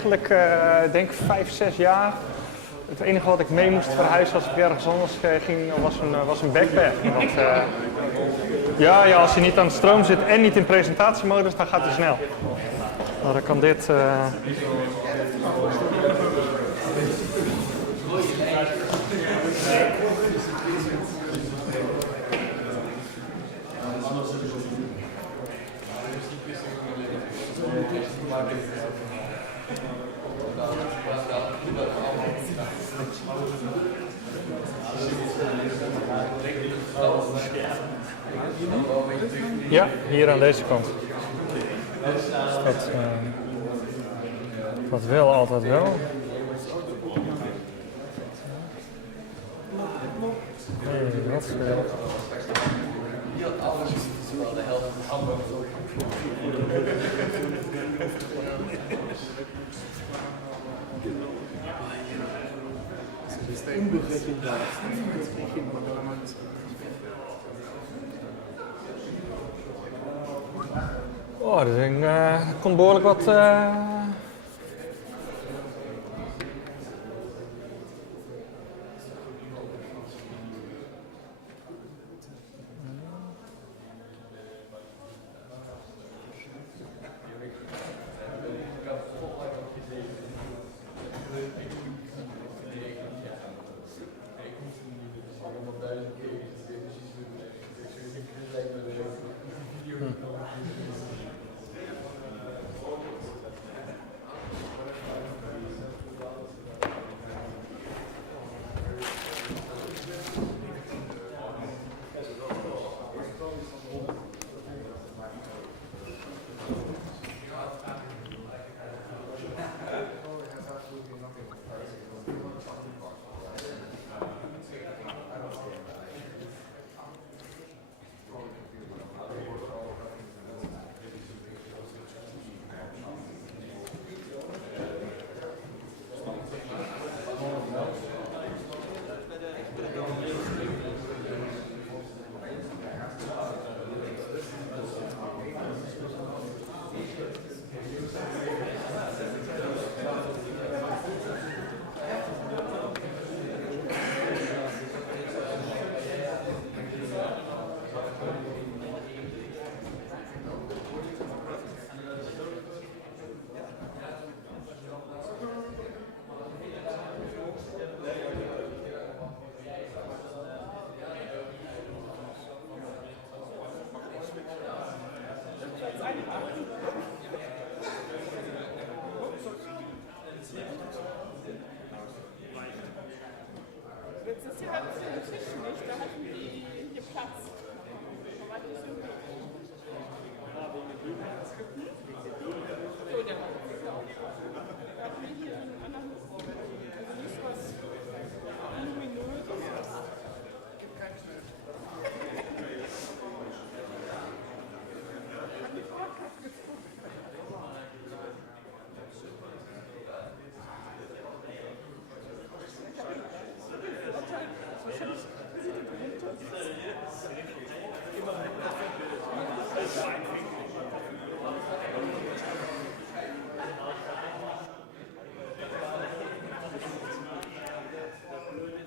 eigenlijk, denk 5, 6 jaar. Het enige wat ik mee moest verhuizen als ik ergens anders ging, was een backpack. Want, ja, als je niet aan de stroom zit en niet in presentatiemodus, dan gaat hij snel. Nou, dan kan dit... Ja, hier aan deze kant. Dus dat wil altijd wel. Nee, wat veel. Oh, dat ding komt behoorlijk wat...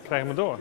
Krijg me door.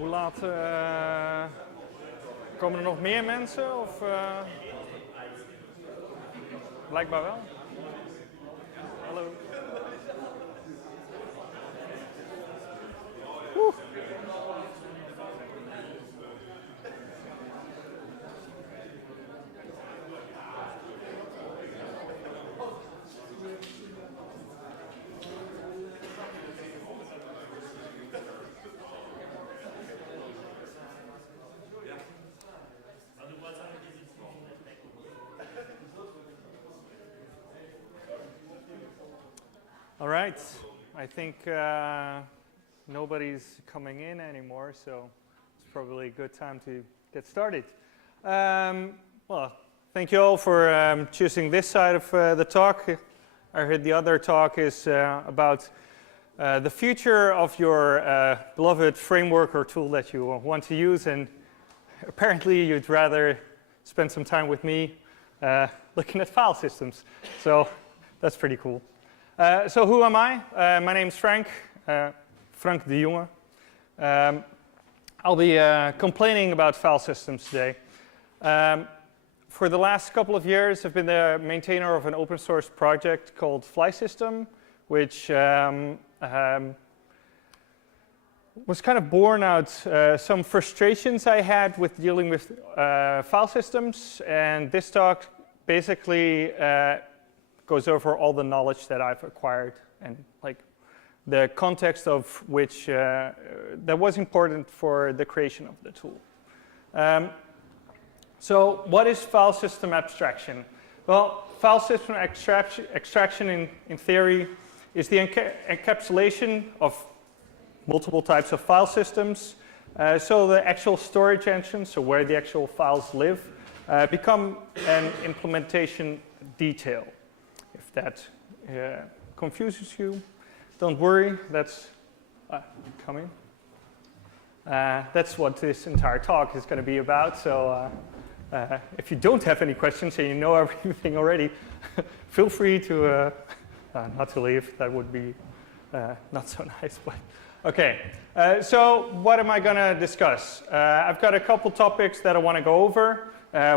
Hoe laat komen er nog meer mensen? Of, blijkbaar wel. Hallo. Woe. All right, I think nobody's coming in anymore, so it's probably a good time to get started. Well, thank you all for choosing this side of the talk. I heard the other talk is about the future of your beloved framework or tool that you want to use, and apparently you'd rather spend some time with me looking at file systems. So that's pretty cool. So who am I? My name's Frank, Frank de Jonge. I'll be complaining about file systems today. For the last couple of years, I've been the maintainer of an open source project called Flysystem, which was kind of born out some frustrations I had with dealing with file systems, and this talk basically goes over all the knowledge that I've acquired and like the context of which that was important for the creation of the tool. So what is file system abstraction? Well, file system extraction in theory is the encapsulation of multiple types of file systems. So the actual storage engine, so where the actual files live, become an implementation detail. If that confuses you, don't worry, that's coming. That's what this entire talk is going to be about. So if you don't have any questions and you know everything already, feel free to not to leave. That would be not so nice. But okay, so what am I going to discuss? I've got a couple topics that I want to go over.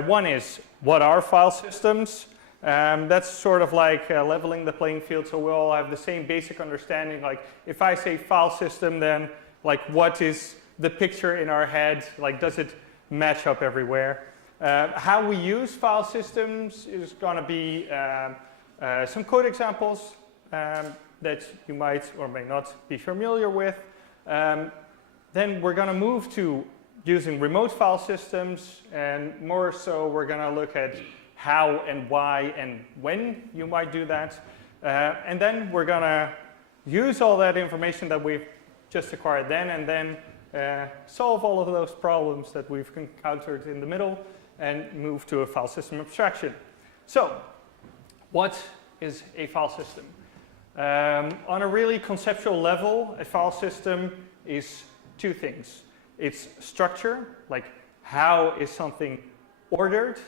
One is, what are file systems? That's sort of like leveling the playing field, so we all have the same basic understanding. Like, if I say file system, then like what is the picture in our head? Like, does it match up everywhere? How we use file systems is going to be some code examples that you might or may not be familiar with. Then we're going to move to using remote file systems, and more so we're going to look at how and why and when you might do that. And then we're going to use all that information that we've just acquired then, and then solve all of those problems that we've encountered in the middle and move to a file system abstraction. So, what is a file system? On a really conceptual level, a file system is two things. It's structure, like how is something ordered,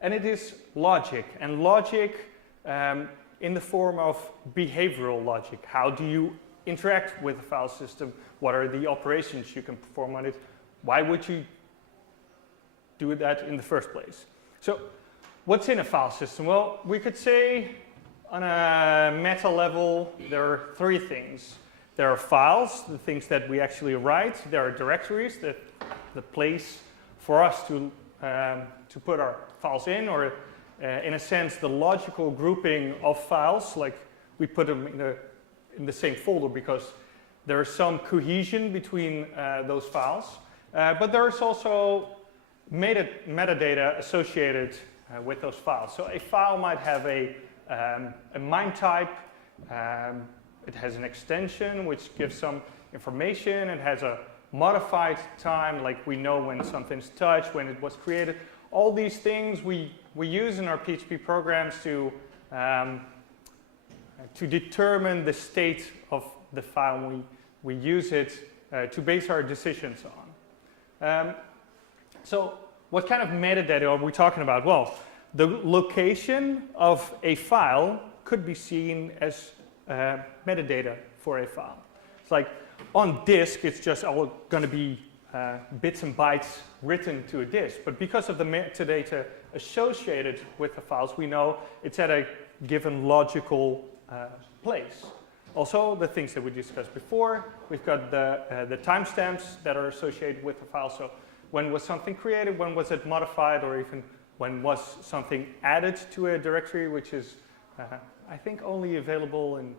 and it is logic, and logic in the form of behavioral logic. How do you interact with a file system? What are the operations you can perform on it? Why would you do that in the first place? So, what's in a file system? Well, we could say on a meta level, there are three things. There are files, the things that we actually write. There are directories, the place for us to put our files in, or in a sense, the logical grouping of files. Like, we put them in the same folder because there is some cohesion between those files. But there's also metadata associated with those files. So a file might have a MIME type. It has an extension which gives some information. It has a modified time, like we know when something's touched, when it was created. All these things we use in our PHP programs to determine the state of the file. We use it to base our decisions on. So what kind of metadata are we talking about? Well, the location of a file could be seen as metadata for a file. It's like on disk, it's just all going to be bits and bytes written to a disk. But because of the metadata associated with the files, we know it's at a given logical place. Also, the things that we discussed before, we've got the timestamps that are associated with the file. So when was something created, when was it modified, or even when was something added to a directory, which is, I think, only available in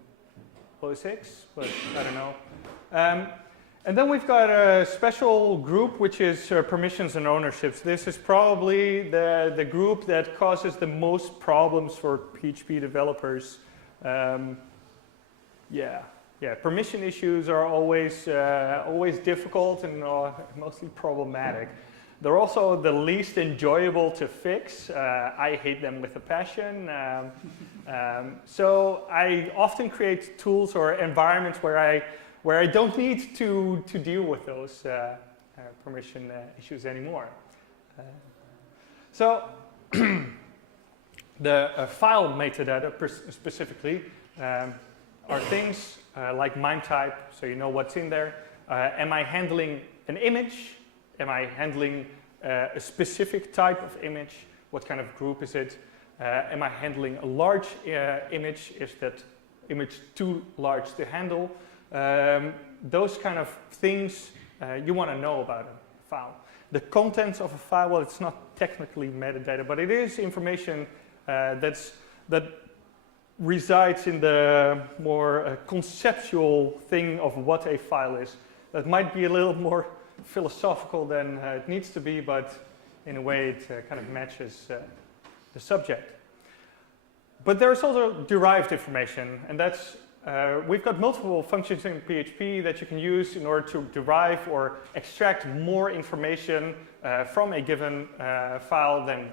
06, but I don't know. And then we've got a special group, which is permissions and ownerships. This is probably the group that causes the most problems for PHP developers. Permission issues are always difficult and mostly problematic. They're also the least enjoyable to fix. I hate them with a passion. So I often create tools or environments where I don't need to deal with those permission issues anymore. So the file metadata specifically are things like MIME type, so you know what's in there. Am I handling an image? Am I handling a specific type of image? What kind of group is it? Am I handling a large image? Is that image too large to handle? Those kind of things you want to know about a file. The contents of a file, well, it's not technically metadata, but it is information that resides in the more conceptual thing of what a file is. That might be a little more philosophical than it needs to be, but in a way it kind of matches the subject. But there's also derived information, and that's we've got multiple functions in PHP that you can use in order to derive or extract more information from a given file than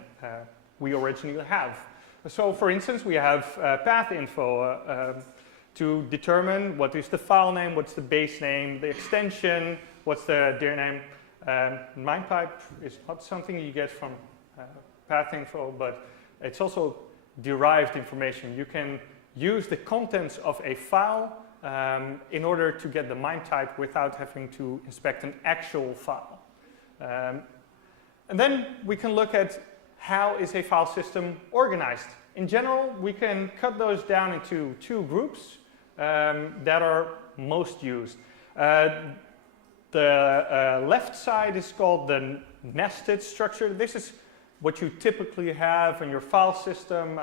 we originally have. So for instance, we have path info to determine what is the file name, what's the base name, the extension, what's the dir name. MIME type is not something you get from path info, but it's also derived information. You can use the contents of a file in order to get the MIME type without having to inspect an actual file. And then we can look at how is a file system organized. In general, we can cut those down into two groups that are most used. The left side is called the nested structure. This is what you typically have in your file system.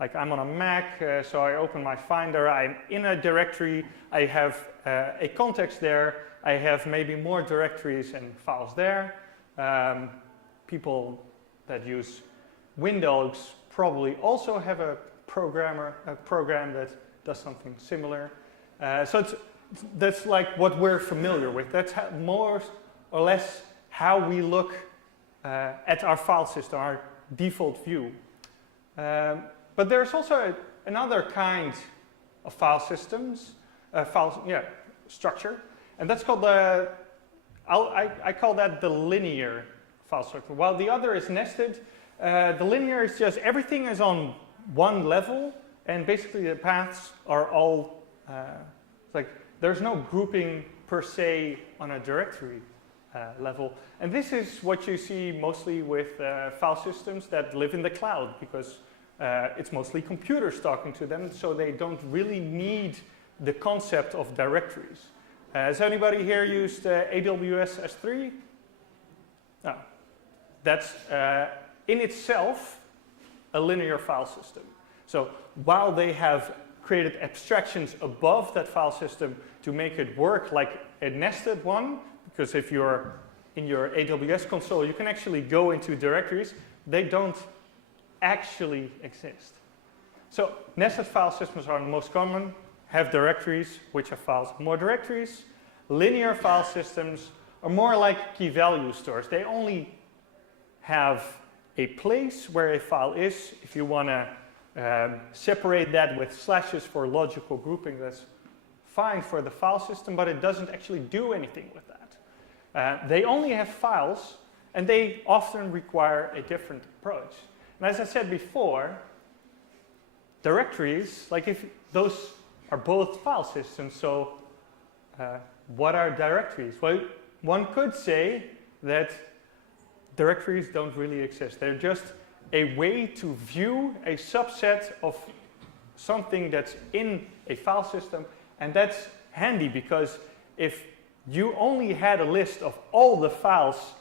Like I'm on a Mac, so I open my Finder, I'm in a directory, I have a context there, I have maybe more directories and files there. People that use Windows probably also have a program that does something similar. So that's like what we're familiar with. That's more or less how we look at our file system, our default view. But there's also another kind of file systems, structure, and that's called I call that the linear file structure. While the other is nested, the linear is just everything is on one level, and basically the paths are all like there's no grouping per se on a directory level. And this is what you see mostly with file systems that live in the cloud, because it's mostly computers talking to them, so they don't really need the concept of directories. Has anybody here used AWS S3? No. That's in itself a linear file system. So while they have created abstractions above that file system to make it work like a nested one, because if you're in your AWS console, you can actually go into directories, they don't actually exist. So nested file systems are the most common, have directories, which have files, more directories. Linear file systems are more like key value stores. They only have a place where a file is. If you want to separate that with slashes for logical grouping, that's fine for the file system, but it doesn't actually do anything with that. They only have files, and they often require a different approach. And as I said before, directories, like if those are both file systems, so what are directories? Well, one could say that directories don't really exist. They're just a way to view a subset of something that's in a file system, and that's handy because if you only had a list of all the files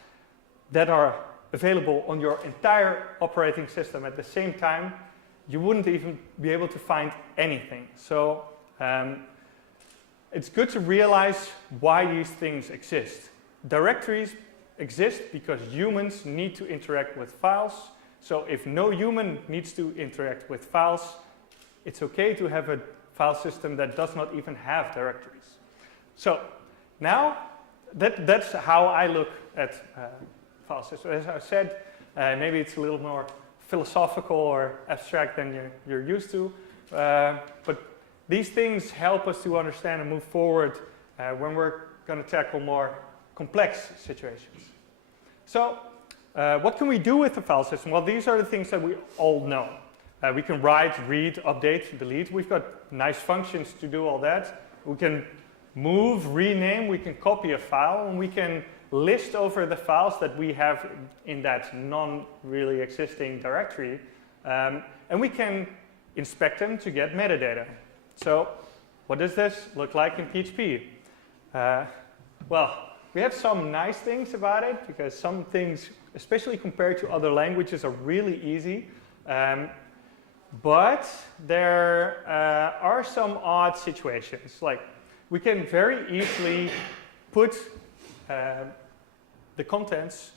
that are available on your entire operating system at the same time, you wouldn't even be able to find anything. So it's good to realize why these things exist. Directories exist because humans need to interact with files. So if no human needs to interact with files, it's okay to have a file system that does not even have directories. So now that's how I look at file systems. As I said, maybe it's a little more philosophical or abstract than you're used to, but these things help us to understand and move forward when we're going to tackle more complex situations. So what can we do with the file system? Well, these are the things that we all know. We can write, read, update, delete. We've got nice functions to do all that. We can move, rename, we can copy a file, and we can list over the files that we have in that non-really existing directory. And we can inspect them to get metadata. So what does this look like in PHP? Well, we have some nice things about it because some things, especially compared to other languages, are really easy. But there are some odd situations. Like we can very easily put the contents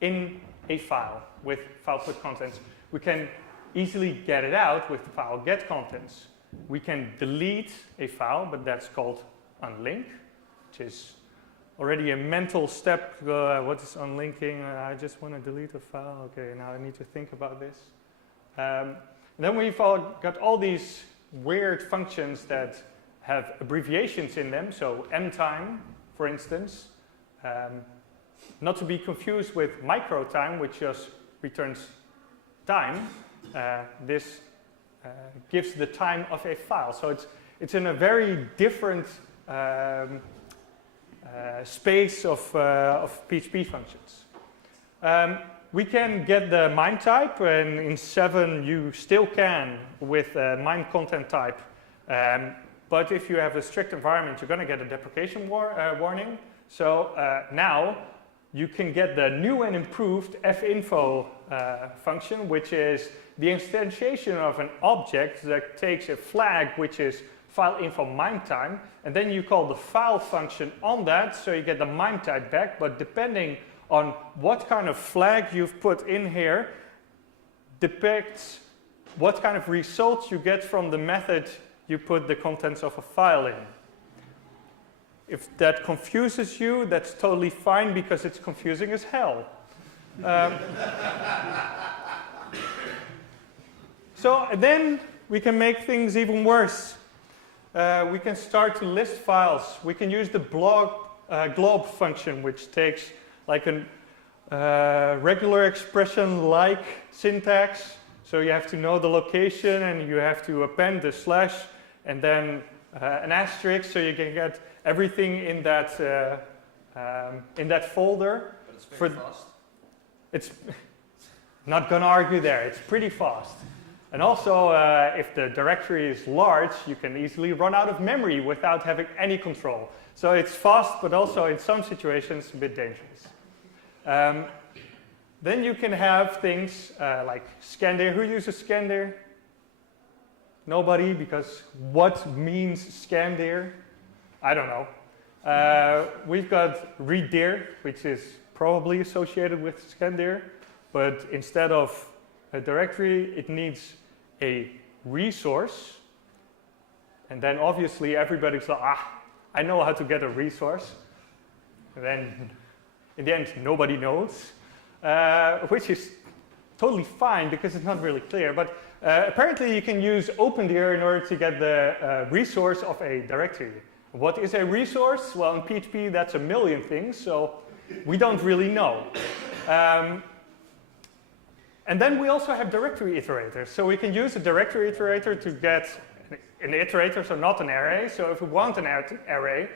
in a file with file put contents. We can easily get it out with file get contents. We can delete a file, but that's called unlink, which is already a mental step. What is unlinking? I just want to delete a file. Okay, now I need to think about this. And then we've got all these weird functions that have abbreviations in them. So mtime, for instance, not to be confused with microtime, which just returns time. This gives the time of a file. So it's in a very different space of PHP functions. We can get the MIME type, and in 7 you still can with MIME content type. But if you have a strict environment, you're going to get a deprecation warning. So now you can get the new and improved finfo function, which is the instantiation of an object that takes a flag, which is file info MIME time, and then you call the file function on that, so you get the MIME type back. But depending on what kind of flag you've put in here, depicts what kind of results you get from the method you put the contents of a file in. If that confuses you, that's totally fine because it's confusing as hell. So then we can make things even worse. We can start to list files. We can use the glob function, which takes like a regular expression like syntax. So you have to know the location and you have to append the slash and then an asterisk, so you can get everything in that folder. But it's very fast. It's not going to argue there. It's pretty fast. And also, if the directory is large, you can easily run out of memory without having any control. So it's fast, but also in some situations a bit dangerous. Then you can have things like scandir. Who uses scandir? Nobody, because what means scandir? I don't know. We've got readdir, which is probably associated with scandir, but instead of a directory, it needs a resource. And then obviously everybody's like, I know how to get a resource. And then in the end, nobody knows, which is totally fine because it's not really clear. But apparently you can use opendir in order to get the resource of a directory. What is a resource? Well, in PHP, that's a million things, so we don't really know. And then we also have directory iterators. So we can use a directory iterator to get an iterator, so not an array. So if we want an array,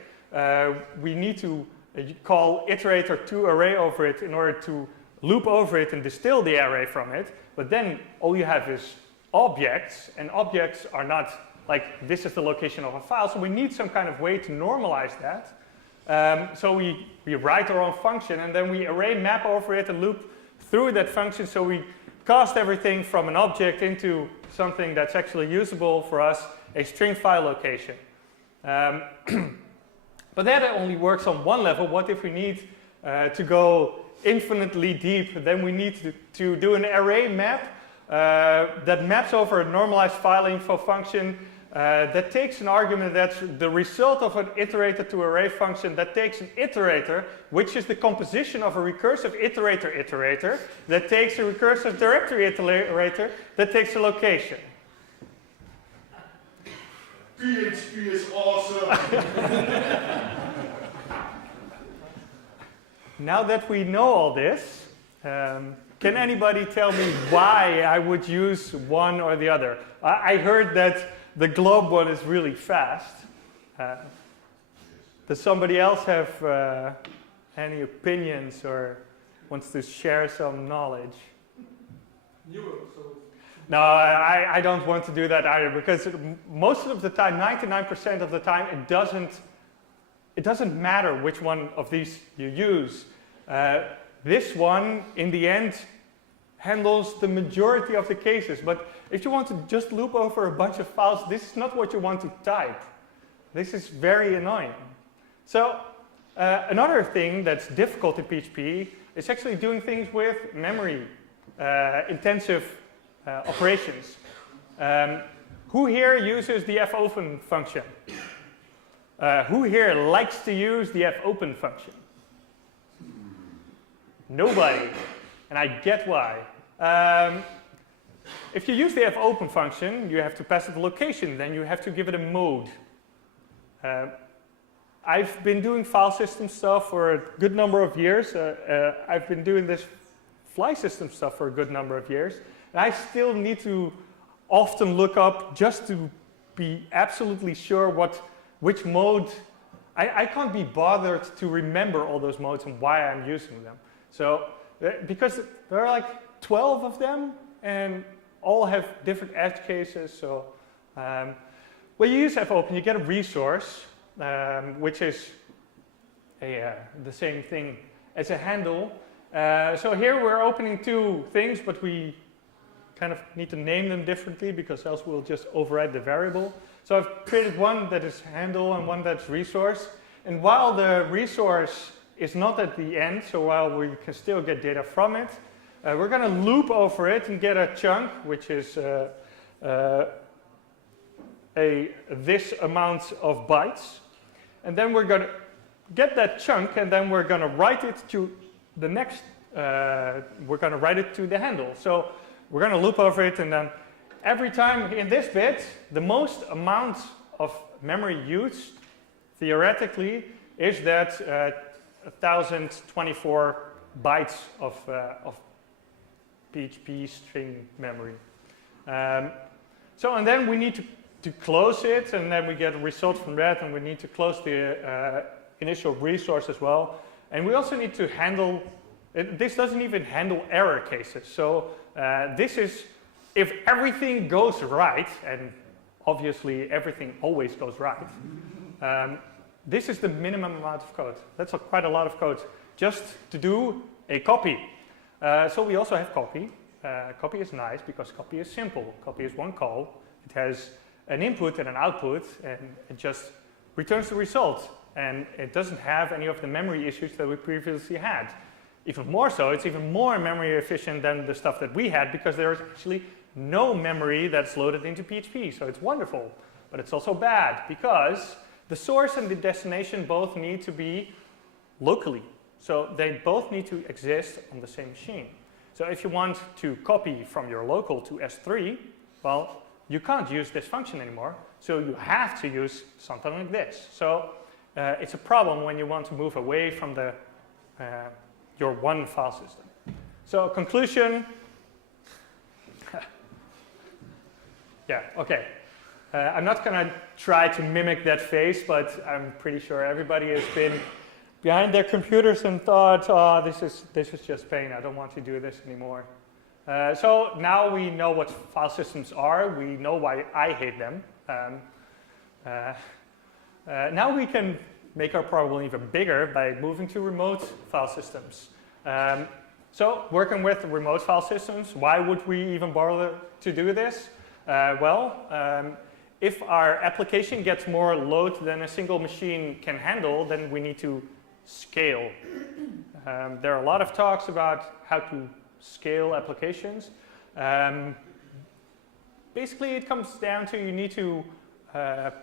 we need to you call iterator to array over it in order to loop over it and distill the array from it. But then all you have is objects, and objects are not like this is the location of a file. So we need some kind of way to normalize that. So we write our own function, and then we array map over it and loop through that function. So we cast everything from an object into something that's actually usable for us, a string file location. But that only works on one level. What if we need to go infinitely deep? Then we need to do an array map that maps over a normalized file info function that takes an argument that's the result of an iterator to array function that takes an iterator, which is the composition of a recursive iterator that takes a recursive directory iterator that takes a location. PHP is awesome! Now that we know all this, can anybody tell me why I would use one or the other? I heard that the globe one is really fast. Does somebody else have any opinions or wants to share some knowledge? No, I don't want to do that either, because most of the time, 99% of the time, it doesn't matter which one of these you use. This one, in the end, handles the majority of the cases. But if you want to just loop over a bunch of files, this is not what you want to type. This is very annoying. So another thing that's difficult in PHP is actually doing things with memory intensive operations. Who here uses the FOpen function? Who here likes to use the FOpen function? Nobody, and I get why. If you use the FOpen function, you have to pass it a location, then you have to give it a mode. I've been doing file system stuff for a good number of years. I've been doing this Flysystem stuff for a good number of years, and I still need to often look up just to be absolutely sure which mode. I can't be bothered to remember all those modes and why I'm using them. So, because there are like 12 of them, and all have different edge cases. So, when you use FOpen, you get a resource, which is the same thing as a handle. So here we're opening two things, but we kind of need to name them differently because else we'll just override the variable. So I've created one that is handle and one that's resource. And while the resource is not at the end, so while we can still get data from it, we're going to loop over it and get a chunk, which is this amount of bytes. And then we're going to get that chunk, and then we're going to write it to the next, we're going to write it to the handle. So we're going to loop over it, and then every time in this bit, the most amount of memory used, theoretically, is that 1024 bytes of PHP string memory. And then we need to close it, and then we get a result from that, and we need to close the initial resource as well. And we also need to handle, this doesn't even handle error cases. So this is, if everything goes right, and obviously everything always goes right, this is the minimum amount of code. That's quite a lot of code just to do a copy. So we also have copy. Copy is nice because copy is simple. Copy is one call. It has an input and an output, and it just returns the result. And it doesn't have any of the memory issues that we previously had. Even more so, it's even more memory efficient than the stuff that we had because there is actually no memory that's loaded into PHP. So it's wonderful, but it's also bad because the source and the destination both need to be locally. So they both need to exist on the same machine. So if you want to copy from your local to S3, well, you can't use this function anymore. So you have to use something like this. So it's a problem when you want to move away from the, your one file system. So conclusion, yeah, okay. I'm not going to try to mimic that face, but I'm pretty sure everybody has been behind their computers and thought, oh, this is just pain. I don't want to do this anymore. So now we know what file systems are. We know why I hate them. Now we can make our problem even bigger by moving to remote file systems. So working with remote file systems, why would we even bother to do this? If our application gets more load than a single machine can handle, then we need to scale. There are a lot of talks about how to scale applications. Basically, it comes down to you need to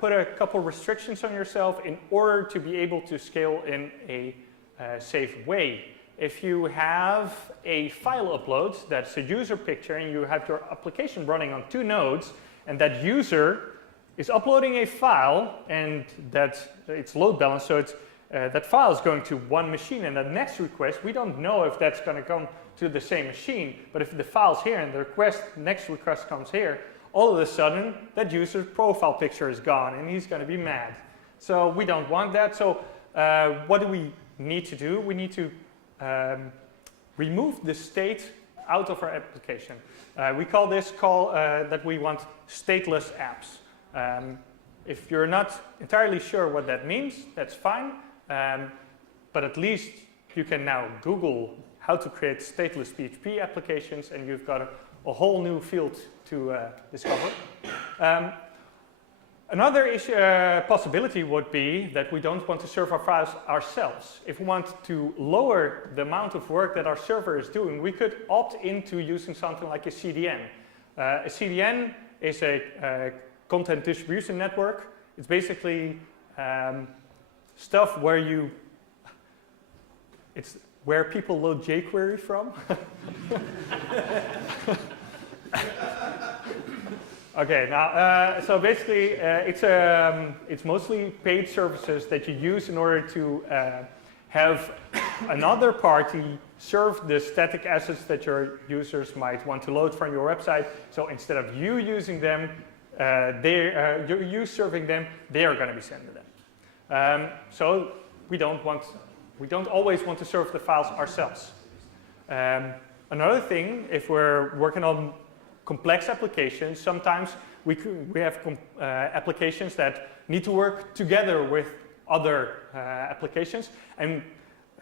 put a couple restrictions on yourself in order to be able to scale in a safe way. If you have a file upload that's a user picture and you have your application running on 2 nodes and that user is uploading a file and that it's load balanced, so it's, that file is going to one machine and the next request, we don't know if that's going to come to the same machine, but if the file's here and the next request comes here, all of a sudden that user's profile picture is gone and he's going to be mad. So we don't want that. So what do we need to do? We need to remove the state out of our application. We call this that we want stateless apps. If you're not entirely sure what that means, that's fine. But at least you can now Google how to create stateless PHP applications and you've got a whole new field to discover. Another possibility would be that we don't want to serve our files ourselves. If we want to lower the amount of work that our server is doing, we could opt into using something like a CDN. A CDN is a content distribution network. It's basically stuff where it's where people load jQuery from. Okay, now, so basically it's mostly paid services that you use in order to have another party serve the static assets that your users might want to load from your website. So instead of you using them, you serving them, they are going to be sending them. So we don't always want to serve the files ourselves. Another thing, if we're working on complex applications, sometimes we have applications that need to work together with other applications, and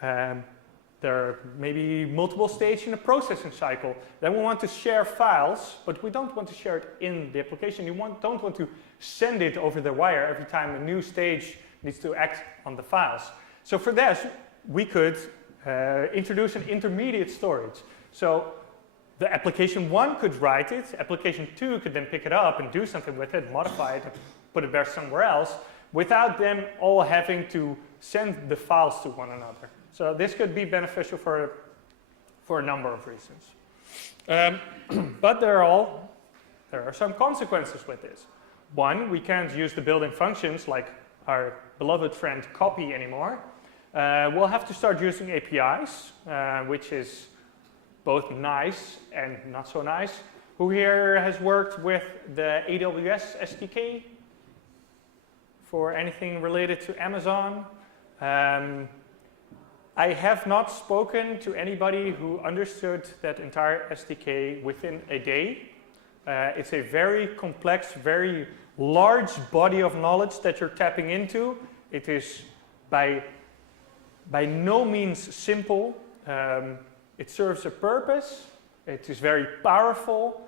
there are maybe multiple stages in a processing cycle. Then we want to share files, but we don't want to share it in the application. You don't want to send it over the wire every time a new stage needs to act on the files. So for this, we could introduce an intermediate storage. So the application 1 could write it, application 2 could then pick it up and do something with it, modify it, put it there somewhere else, without them all having to send the files to one another. So this could be beneficial for a number of reasons. But there are some consequences with this. One, we can't use the built-in functions like our beloved friend copy anymore. We'll have to start using APIs, which is both nice and not so nice. Who here has worked with the AWS SDK for anything related to Amazon? I have not spoken to anybody who understood that entire SDK within a day. It's a very complex, very large body of knowledge that you're tapping into. It is by no means simple. It serves a purpose, it is very powerful,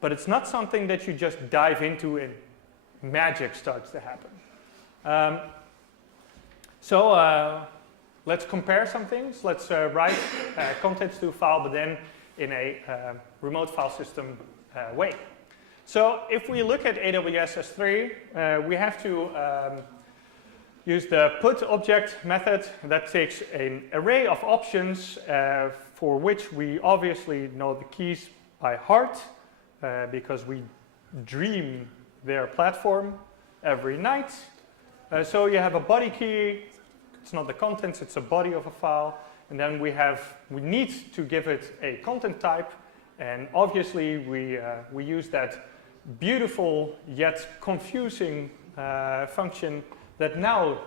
but it's not something that you just dive into and magic starts to happen. Let's compare some things. Let's write contents to a file, but then in a remote file system way. So if we look at AWS S3, we have to use the put object method that takes an array of options for which we obviously know the keys by heart because we dream their platform every night. So you have a body key. It's not the contents, it's a body of a file. And then we need to give it a content type. And obviously we use that beautiful yet confusing function that now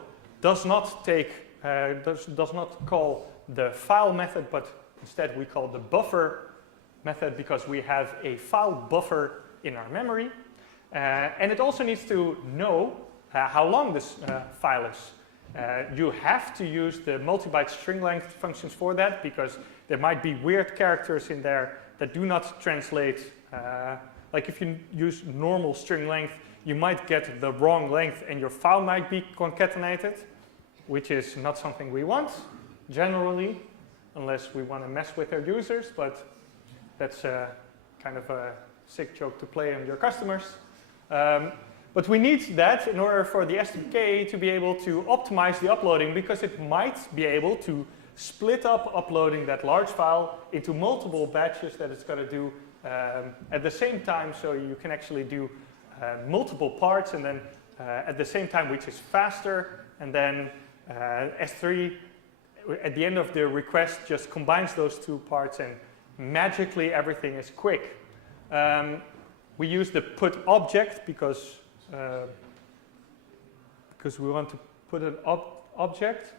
does not take does not call the file method, but instead we call the buffer method because we have a file buffer in our memory. And it also needs to know how long this file is. You have to use the multi-byte string length functions for that because there might be weird characters in there that do not translate. Like if you use normal string length, you might get the wrong length and your file might be concatenated, which is not something we want generally, unless we want to mess with our users, but that's kind of a sick joke to play on your customers. But we need that in order for the SDK to be able to optimize the uploading because it might be able to split up uploading that large file into multiple batches that it's going to do at the same time, so you can actually do multiple parts and then at the same time, which is faster, and then S3 at the end of the request just combines those two parts and magically everything is quick. We use the put object because we want to put an object.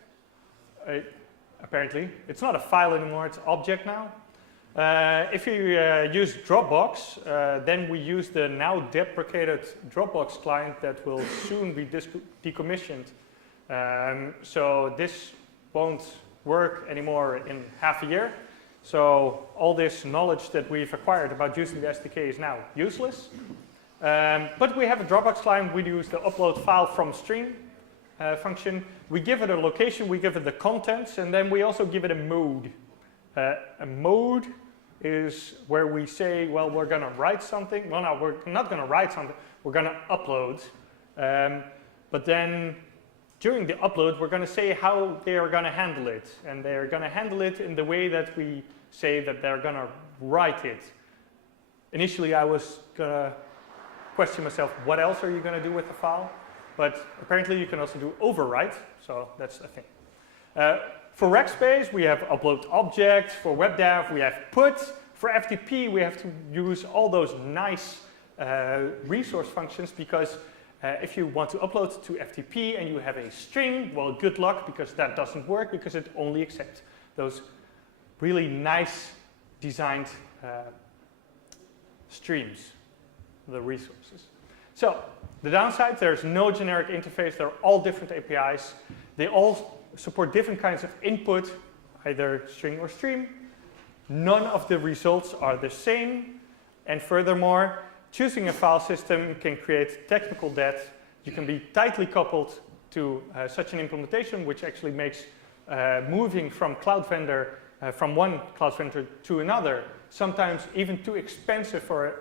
Apparently, it's not a file anymore, it's object now. If you use Dropbox, then we use the now deprecated Dropbox client that will soon be decommissioned. So this won't work anymore in half a year. So all this knowledge that we've acquired about using the SDK is now useless. But we have a Dropbox client. We use the upload file from stream function. We give it a location, we give it the contents, and then we also give it a mode. A mode is where we say, well, we're going to write something. Well, no, we're not going to write something. We're going to upload. But then during the upload, we're going to say how they are going to handle it. And they're going to handle it in the way that we say that they're going to write it. Initially, I was going to question myself, what else are you going to do with the file? But apparently, you can also do overwrite. So that's a thing. For Rackspace, we have upload object. For WebDAV, we have put. For FTP, we have to use all those nice resource functions because if you want to upload to FTP and you have a string, well, good luck because that doesn't work because it only accepts those really nice designed streams, the resources. So the downside, there's no generic interface. They're all different APIs. They all support different kinds of input, either string or stream. None of the results are the same. And furthermore, choosing a file system can create technical debt. You can be tightly coupled to such an implementation, which actually makes moving from cloud vendor, from one cloud vendor to another, sometimes even too expensive for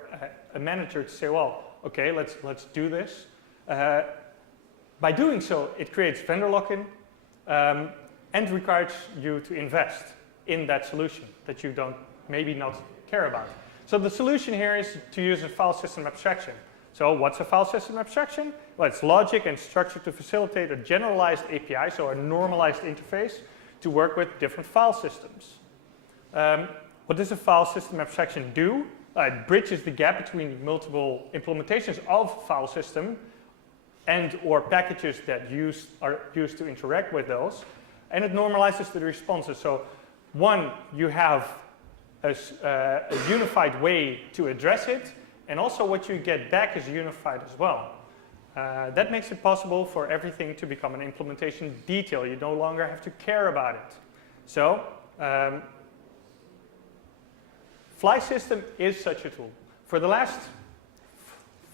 a manager to say, well, okay, let's do this. By doing so, it creates vendor lock-in and requires you to invest in that solution that you don't maybe not care about. So the solution here is to use a file system abstraction. So what's a file system abstraction? Well, it's logic and structure to facilitate a generalized API, so a normalized interface to work with different file systems. What does a file system abstraction do? It bridges the gap between multiple implementations of file system and or packages that are used to interact with those. And it normalizes the responses. So one, you have a unified way to address it. And also what you get back is unified as well. That makes it possible for everything to become an implementation detail. You no longer have to care about it. So Flysystem is such a tool. For the last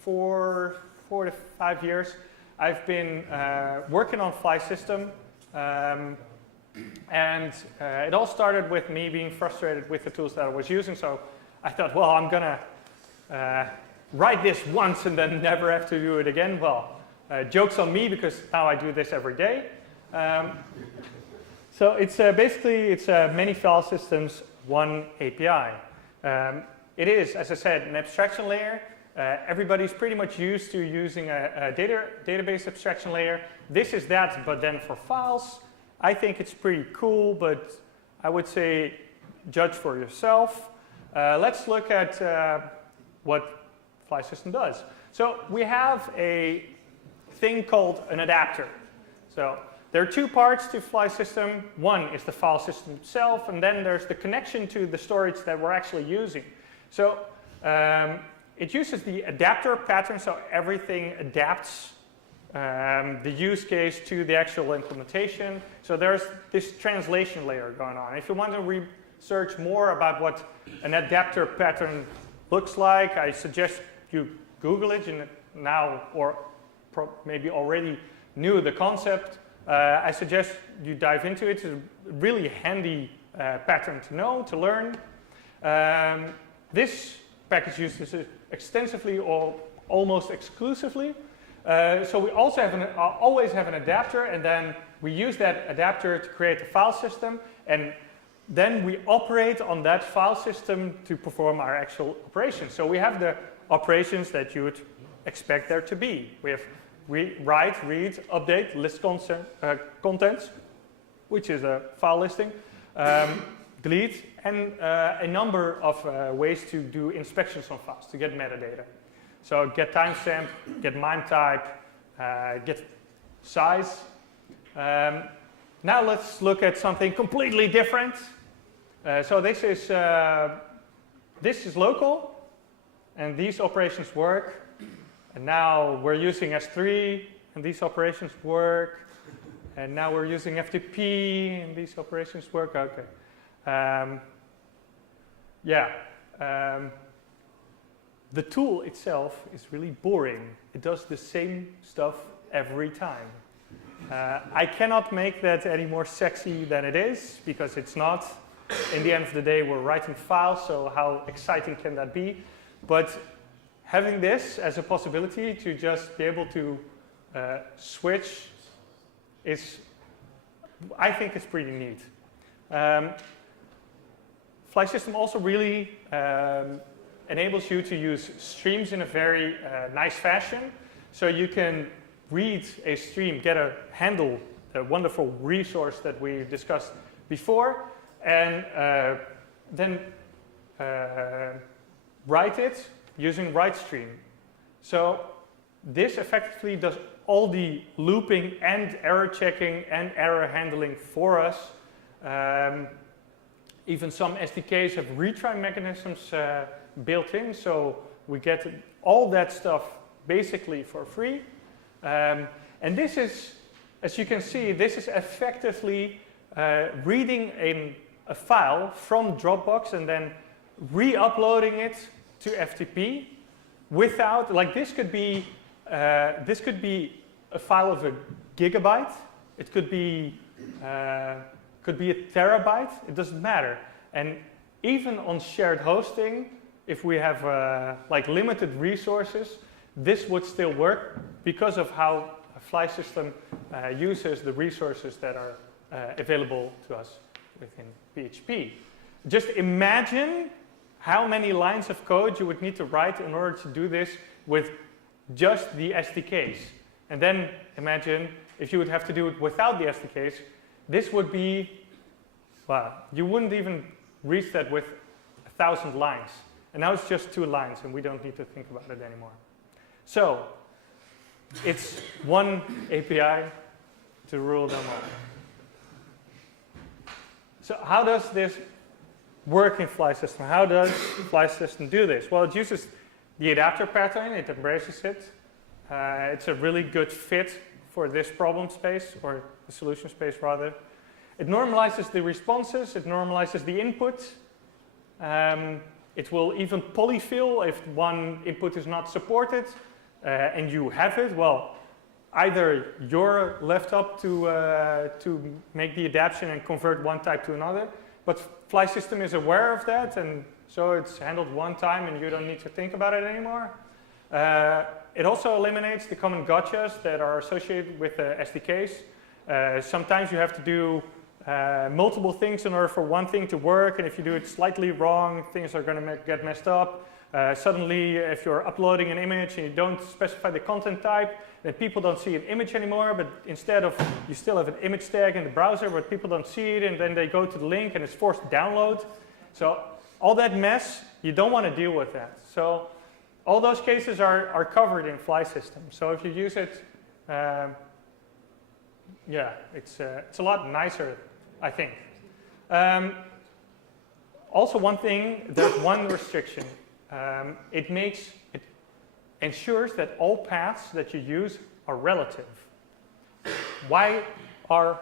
four to 5 years, I've been working on Flysystem. And it all started with me being frustrated with the tools that I was using. So I thought, well, I'm going to write this once and then never have to do it again. Well, joke's on me because now I do this every day. So it's basically many file systems, one API. It is, as I said, an abstraction layer. Everybody's pretty much used to using a database abstraction layer. This is that, but then for files. I think it's pretty cool, but I would say judge for yourself. Let's look at what Flysystem does. So we have a thing called an adapter. So there are two parts to Flysystem. One is the file system itself, and then there's the connection to the storage that we're actually using. So it uses the adapter pattern, so everything adapts the use case to the actual implementation. So there's this translation layer going on. If you want to research more about what an adapter pattern looks like, I suggest you Google it now, or maybe already knew the concept. I suggest you dive into it. It's a really handy pattern to know, to learn. This package uses it extensively or almost exclusively. So we also have always have an adapter, and then we use that adapter to create a file system, and then we operate on that file system to perform our actual operations. So we have the operations that you would expect there to be. We have write, read, update, list contents, which is a file listing, delete, and a number of ways to do inspections on files, to get metadata. So get timestamp, get MIME type, get size. Now let's look at something completely different. So this is local, and these operations work. And now we're using S3, and these operations work. And now we're using FTP, and these operations work. Okay. The tool itself is really boring. It does the same stuff every time. I cannot make that any more sexy than it is, because it's not. In the end of the day, we're writing files, so how exciting can that be? But having this as a possibility to just be able to switch is, I think, is pretty neat. Flysystem also really enables you to use streams in a very nice fashion. So you can read a stream, get a handle, the wonderful resource that we discussed before, and then write it using write stream. So this effectively does all the looping and error checking and error handling for us. Even some SDKs have retry mechanisms built in, so we get all that stuff basically for free. And this is, as you can see, this is effectively reading a file from Dropbox and then re-uploading it to FTP without, like this could be a file of a gigabyte. It could be a terabyte. It doesn't matter. And even on shared hosting, if we have like limited resources, this would still work because of how Flysystem uses the resources that are available to us within PHP. Just imagine how many lines of code you would need to write in order to do this with just the SDKs. And then imagine if you would have to do it without the SDKs, this would be, well, you wouldn't even reach that with 1,000 lines. And now it's just 2 lines, and we don't need to think about it anymore. So it's one API to rule them all. So how does this work in Flysystem? How does Flysystem do this? Well, it uses the adapter pattern. It embraces it. It's a really good fit for this problem space, or the solution space rather. It normalizes the responses. It normalizes the input. It will even polyfill if one input is not supported and you have it. Well, either you're left up to make the adaptation and convert one type to another, but Flysystem is aware of that, and so it's handled one time and you don't need to think about it anymore. It also eliminates the common gotchas that are associated with SDKs. Sometimes you have to do multiple things in order for one thing to work, and if you do it slightly wrong, things are going to get messed up. Suddenly, if you're uploading an image and you don't specify the content type, then people don't see an image anymore, but instead of, you still have an image tag in the browser, but people don't see it, and then they go to the link and it's forced to download. So all that mess, you don't want to deal with that. So all those cases are covered in Flysystem. So if you use it, yeah, it's a lot nicer, I think. Also, one thing, there's one restriction. It ensures that all paths that you use are relative. Why are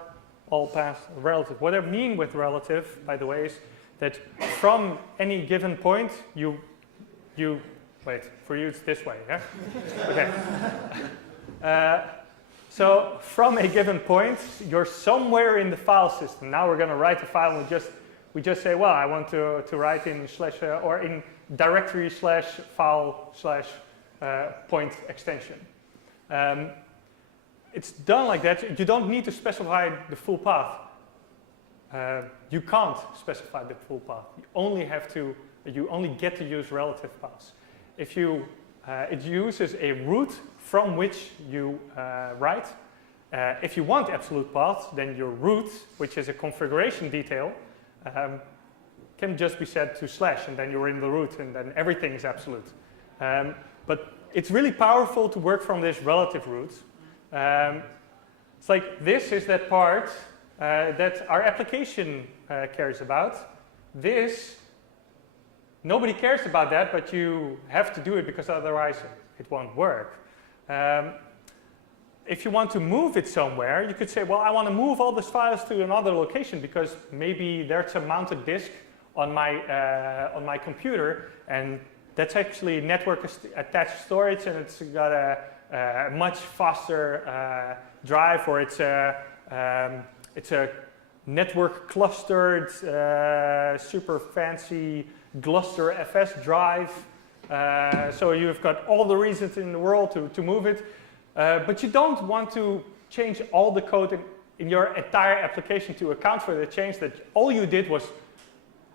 all paths relative? What I mean with relative, by the way, is that from any given point, you wait, for you it's this way, yeah? Okay. So from a given point, you're somewhere in the file system. Now we're going to write a file, and we just say, well, I want to write in / or in directory / file / point extension. It's done like that. You don't need to specify the full path. You can't specify the full path. You only get to use relative paths. If you, it uses a root from which you write. If you want absolute paths, then your root, which is a configuration detail, can just be set to /, and then you're in the root, and then everything is absolute. But it's really powerful to work from this relative root. It's like this is that part that our application cares about. This, nobody cares about that, but you have to do it because otherwise it won't work. If you want to move it somewhere, you could say, well, I want to move all these files to another location because maybe there's a mounted disk on my computer, and that's actually network attached storage, and it's got a much faster drive, or it's a network clustered, super fancy Gluster FS drive. So you've got all the reasons in the world to move it, but you don't want to change all the code in your entire application to account for the change that all you did was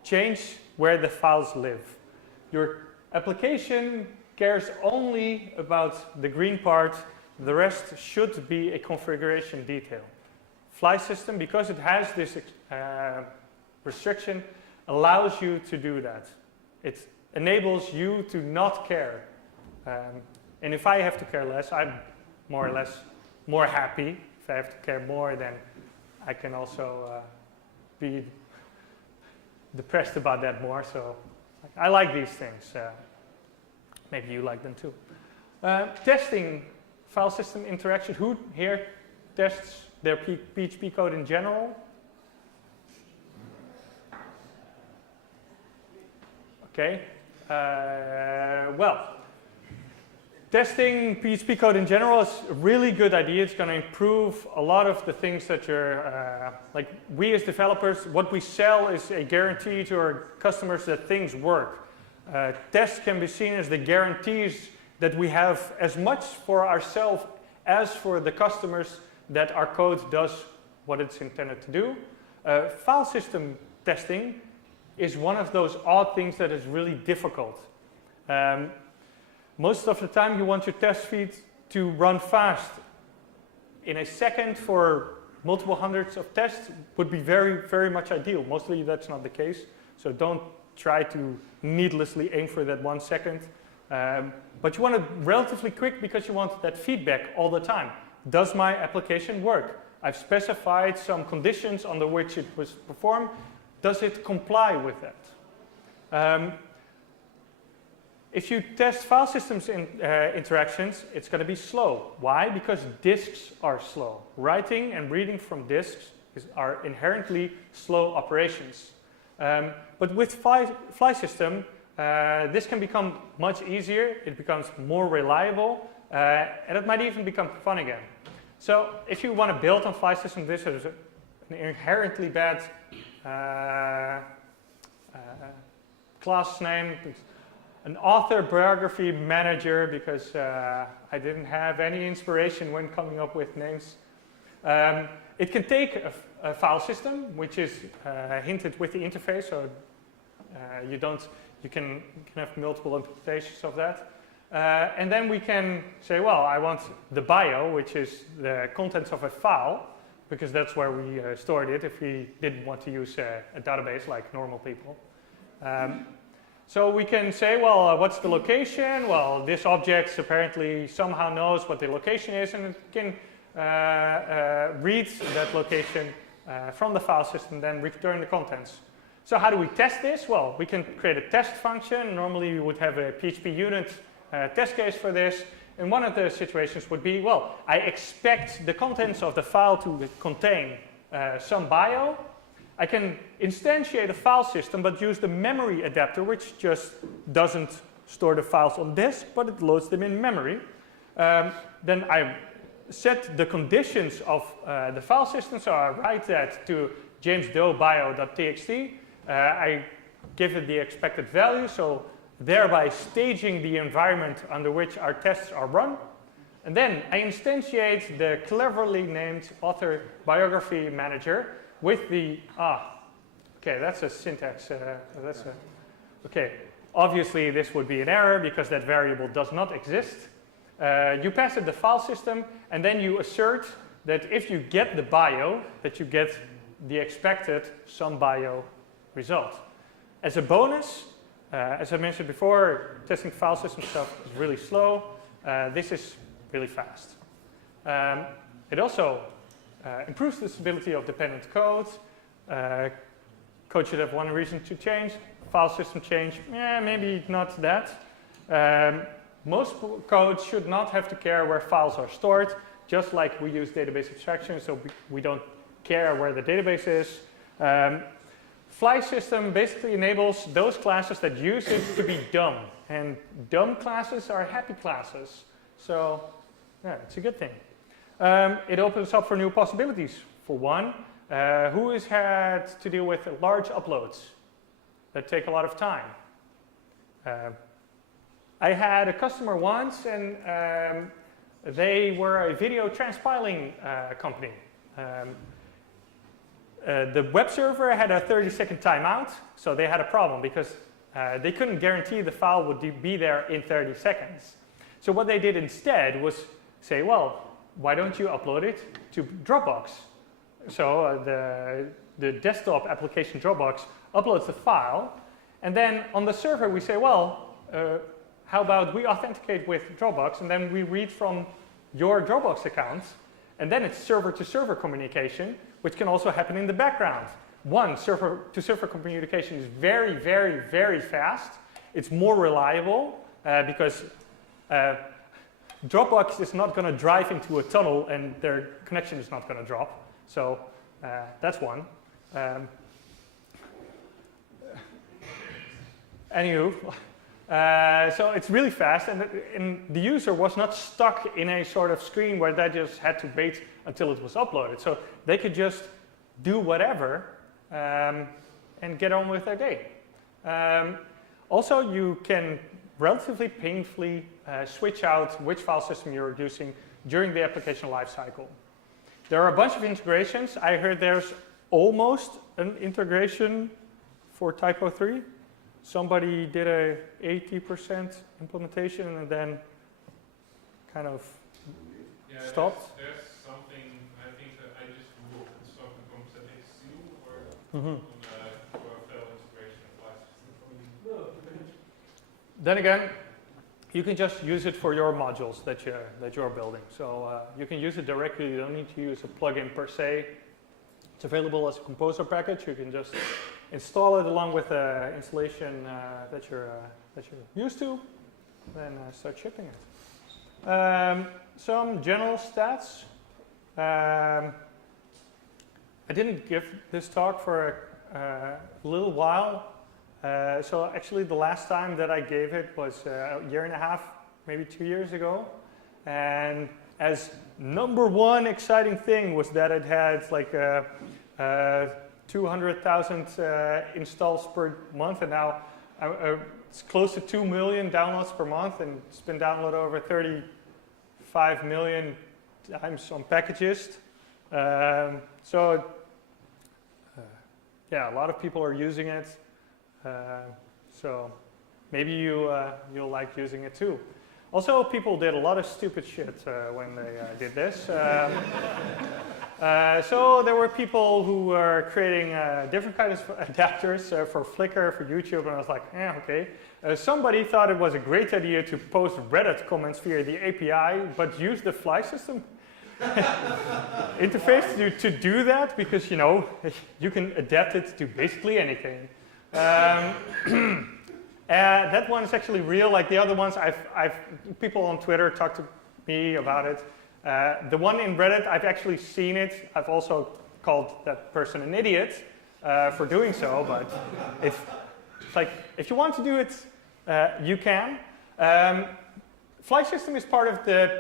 change where the files live. Your application cares only about the green part. The rest should be a configuration detail. Flysystem, because it has this restriction, allows you to do that. It enables you to not care. And if I have to care less, I'm more or less more happy. If I have to care more, then I can also be depressed about that more. So I like these things. Maybe you like them too. Testing file system interaction. Who here tests their PHP code in general? Okay. Well, testing PHP code in general is a really good idea. It's going to improve a lot of the things that you're, like we as developers, what we sell is a guarantee to our customers that things work. Tests can be seen as the guarantees that we have as much for ourselves as for the customers that our code does what it's intended to do. File system testing is one of those odd things that is really difficult. Most of the time you want your test feed to run fast. In a second for multiple hundreds of tests would be very, very much ideal. Mostly that's not the case, so don't try to needlessly aim for that 1 second. But you want it relatively quick because you want that feedback all the time. Does my application work? I've specified some conditions under which it was performed. Does it comply with that? If you test file systems interactions, it's going to be slow. Why? Because disks are slow. Writing and reading from disks are inherently slow operations. But with Flysystem, this can become much easier. It becomes more reliable, and it might even become fun again. So if you want to build on Flysystem, this is an inherently bad class name, an author biography manager, because I didn't have any inspiration when coming up with names. It can take a file system, which is hinted with the interface, so you can have multiple implementations of that. And then we can say, well, I want the bio, which is the contents of a file, because that's where we stored it if we didn't want to use a database like normal people. So we can say, well, what's the location? Well, this object apparently somehow knows what the location is, and it can read that location from the file system, then return the contents. So how do we test this? Well, we can create a test function. Normally we would have a PHP unit test case for this. And one of the situations would be, well, I expect the contents of the file to contain some bio. I can instantiate a file system, but use the memory adapter, which just doesn't store the files on disk, but it loads them in memory. Then I set the conditions of the file system, so I write that to jamesdoe.bio.txt. I give it the expected value, so thereby staging the environment under which our tests are run. And then I instantiate the cleverly named author biography manager with the, okay, that's a syntax, okay. Obviously this would be an error because that variable does not exist. You pass it the file system, and then you assert that if you get the bio, that you get the expected some bio result. As a bonus, as I mentioned before, testing file system stuff is really slow. This is really fast. It also improves the stability of dependent code. Code should have one reason to change. File system change, maybe not that. Most code should not have to care where files are stored, just like we use database abstraction, so we don't care where the database is. Flysystem basically enables those classes that use it to be dumb, and dumb classes are happy classes. So, yeah, it's a good thing. It opens up for new possibilities. For one, who has had to deal with large uploads that take a lot of time? I had a customer once, and they were a video transpiling company. The web server had a 30-second timeout, so they had a problem because they couldn't guarantee the file would be there in 30 seconds. So what they did instead was say, well, why don't you upload it to Dropbox? So the desktop application Dropbox uploads the file, and then on the server we say, well, how about we authenticate with Dropbox, and then we read from your Dropbox account, and then it's server-to-server communication, which can also happen in the background. One, server-to-server communication is very, very, very fast. It's more reliable because Dropbox is not going to drive into a tunnel and their connection is not going to drop. So that's one. Anywho, so it's really fast, and the user was not stuck in a sort of screen where they just had to wait until it was uploaded. So they could just do whatever and get on with their day. Also, you can relatively painfully switch out which file system you're using during the application lifecycle. There are a bunch of integrations. I heard there's almost an integration for TYPO3. Somebody did a 80% implementation and then kind of stopped. There's something, I think that I just googled something from ZX2 or on Venlo integration of Flysystem. Then again, you can just use it for your modules that you're building. So you can use it directly. You don't need to use a plugin per se. It's available as a composer package. You can just install it along with the installation that you're used to, then start shipping it. Some general stats. I didn't give this talk for a little while. So actually the last time that I gave it was a year and a half, maybe 2 years ago. And as number one exciting thing was that it had like 200,000 installs per month, and now it's close to 2 million downloads per month, and it's been downloaded over 35 million times on packages. So yeah, a lot of people are using it. So maybe you'll like using it too. Also, people did a lot of stupid shit when they did this. So there were people who were creating different kinds of adapters for Flickr, for YouTube, and I was like, okay. Somebody thought it was a great idea to post Reddit comments via the API, but use the Flysystem interface to do that, because you can adapt it to basically anything. That one is actually real. Like the other ones, people on Twitter talk to me about it. The one in Reddit, I've actually seen it. I've also called that person an idiot for doing so, but it's like, if you want to do it, you can. Flysystem is part of the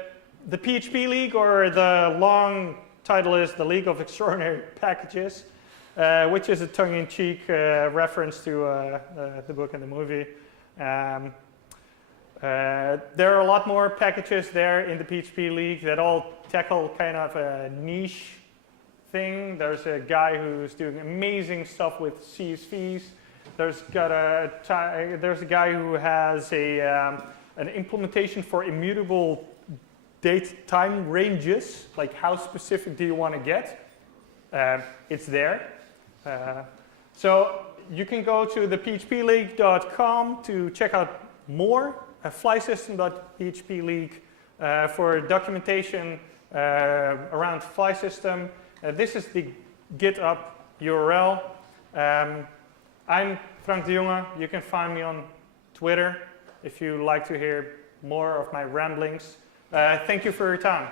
PHP League, or the long title is the League of Extraordinary Packages, which is a tongue-in-cheek reference to the book and the movie. There are a lot more packages there in the PHP League that all tackle kind of a niche thing. There's a guy who's doing amazing stuff with CSVs. There's a guy who has an implementation for immutable date time ranges, like how specific do you want to get? It's there. So you can go to the phpleague.com to check out more, flysystem.phpleague for documentation around Flysystem. This is the GitHub URL. I'm Frank de Jonge. You can find me on Twitter if you like to hear more of my ramblings. Thank you for your time.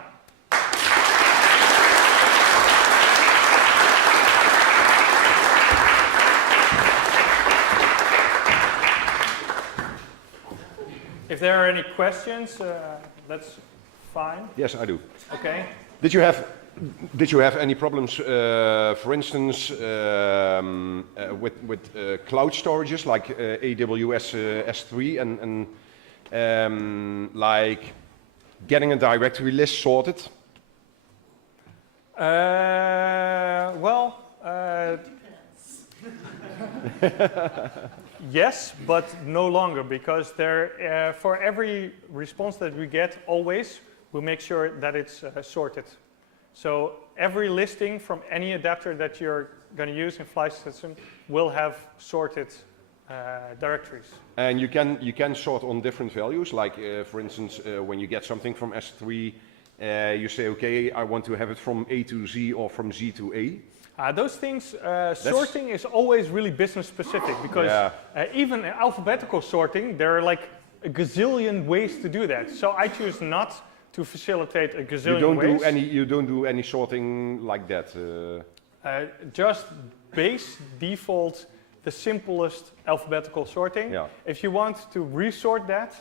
If there are any questions, that's fine. Yes, I do. Okay. Did you have any problems, for instance, with cloud storages like AWS S3 and like getting a directory list sorted? Yes, but no longer, because for every response that we get, always, we make sure that it's sorted. So every listing from any adapter that you're going to use in Flysystem will have sorted directories. And you can sort on different values, like for instance, when you get something from S3, you say, okay, I want to have it from A to Z or from Z to A. Those things, sorting is always really business specific, because even alphabetical sorting, there are like a gazillion ways to do that. So I choose not to facilitate a gazillion ways. You don't do any sorting like that? Just base default, the simplest alphabetical sorting. Yeah. If you want to resort that,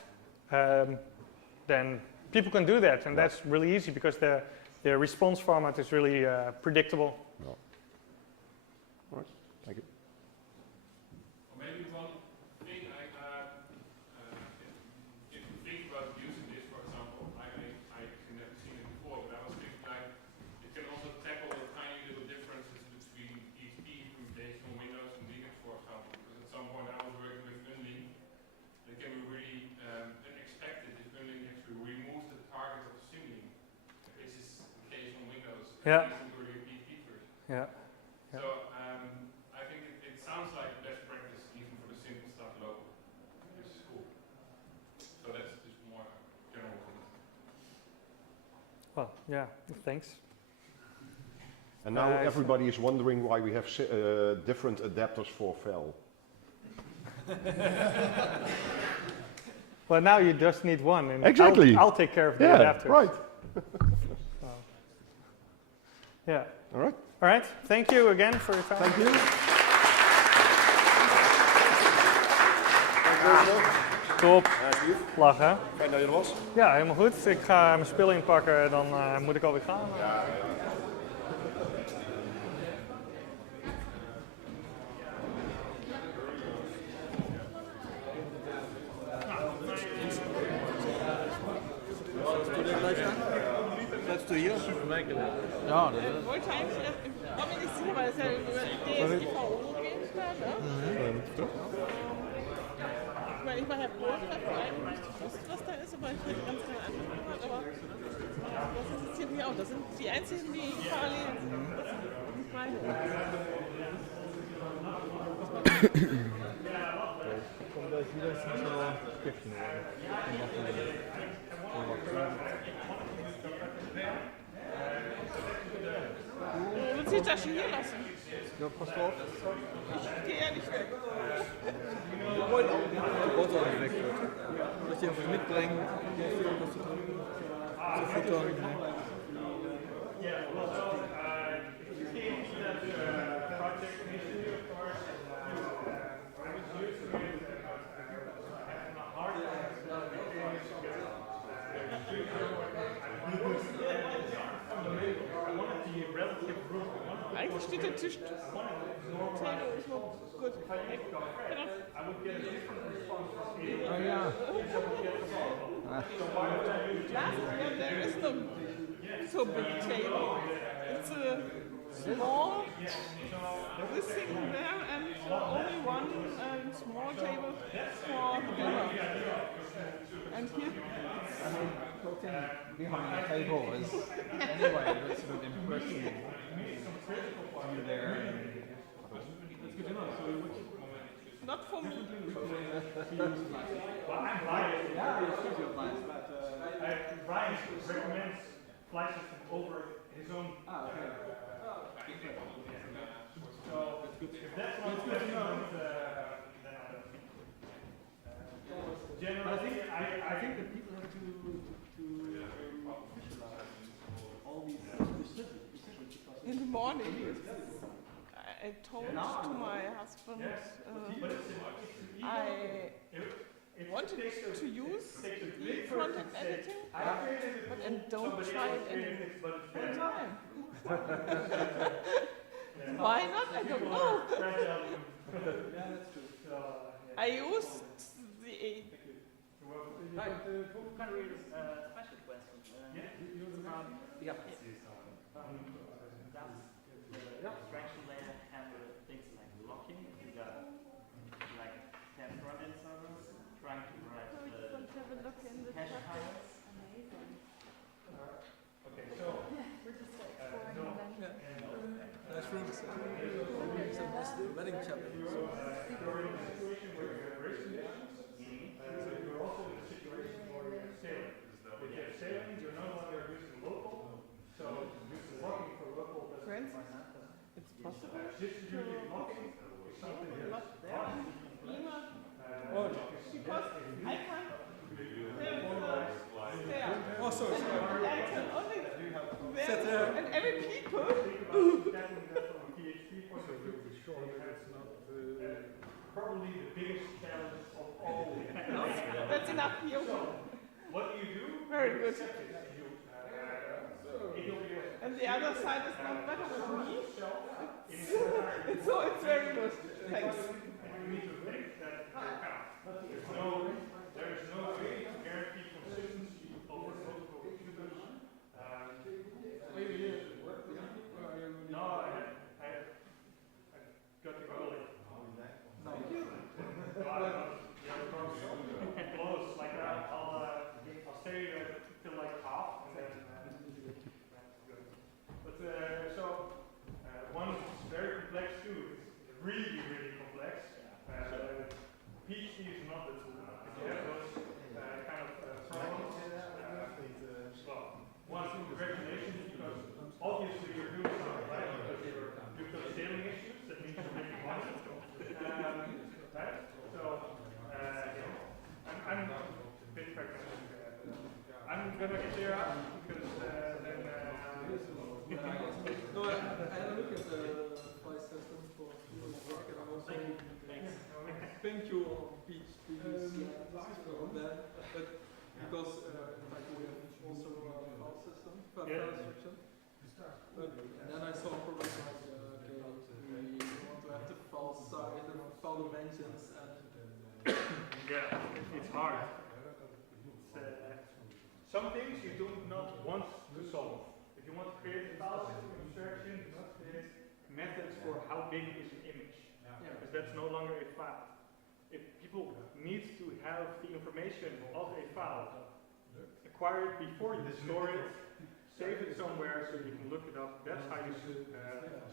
then people can do that, and that's really easy because the response format is really predictable. Yeah. All right, thank you. Or maybe one thing, if you think about using this, for example, I've never seen it before, but I was thinking like it can also tackle the tiny little differences between PHP implementation on Windows and Linux, for example. Because at some point I was working with Venlo, it can be really unexpected if Venlo actually removes the target of symboling. This is the case on Windows. Yeah. Yeah. So I think it sounds like best practice even for the simple stuff local, which is cool. So that's just more general comment. Well, yeah, thanks. And now everybody is wondering why we have different adapters for Vel. Well, now you just need one, and exactly. I'll take care of the adapters. Right. Yeah. All right. All right. Thank you again for your time. Thank you. Top. Lachen. Fijn dat je er was. Ja, helemaal goed. Ik ga mijn spullen inpakken, dan moet ik alweer gaan. Ja. Bleibst du hier? Ja, Ich wollte eigentlich, ich war mir nicht sicher, weil es ja über DSGVO geht. Ich meine, ich mache ja Broadcast, eigentlich nicht gewusst, was da ist, aber ich habe ganz keine Ahnung gemacht. Aber das interessiert mich auch. Das sind die einzigen, die parallel sind. Das sind nicht meine. Kommt gleich wieder, ich muss noch Käffchen holen. die Tasche hier lassen. Ja, passt auf. Ich gehe ja nicht weg. Wir wollen auch nicht, die Route auch nicht weg. Soll ich dir was mitbringen? Was zu futtern? Eigentlich steht der Tisch. Table ist noch gut. Ah ja. Last year there is no so big table. It's a small this thing there and only one small table for the dinner. And here Behind the table is anyway, that's an impression. You there. not for me. Brian recommends Flysystem over his own. So if that's not good enough, then I don't think. Generally, I think that people have to visualize all these decisions. In the morning, I told to my husband I wanted to use the front-end editing, but and don't try it any full time. Why not? I don't know. I used the Right, kind of really special question. Does the abstraction layer handle things like locking? You got like 10 front-end servers trying to write have a look in the hash chat. files. Amazing. okay, so We're just exploring them. Nice room. So the wedding chapel. you're in a situation where you have race conditions. You're also in a situation where you have sailing. If you have sailing, you're no longer using local, so using locking for local doesn't For instance, it's possible distributed locking is something not that's there fun. and Beamer Oh, because I can't there. oh sorry. I can only Sit there there. and every people Tackling that from a PHP point of view, that's not probably the biggest challenge of all. that's enough here. What do you do? Very good. You, AWS And the other side is not better with me. It's very good. Thanks. you need to think that there is no way to guarantee consistency over multiple computers. No, I got you early. Close, like I'll stay till like half, and then. But one is very complex too. It's really, really complex. PHP is not the tool. If you have those kind of problems, well, one regulations because obviously you're doing something right because you've got scaling issues. That means you're making money. Right? So I'm a bit pragmatic. I'm gonna clear out because then. No, I had a look at the Filesystem for your work and I also thank you on PHP for that. But because like we have also a file system, file abstraction. But then I saw problems like okay, we want to have the file size and file dimensions and Yeah, it's hard. Some things you do not want to solve. If you want to create a file system abstraction, you must create methods for how big is an image. Because that's no longer a file. If people need to have the information of a file, acquire it before you store it, save it somewhere so you can look it up. That's how you should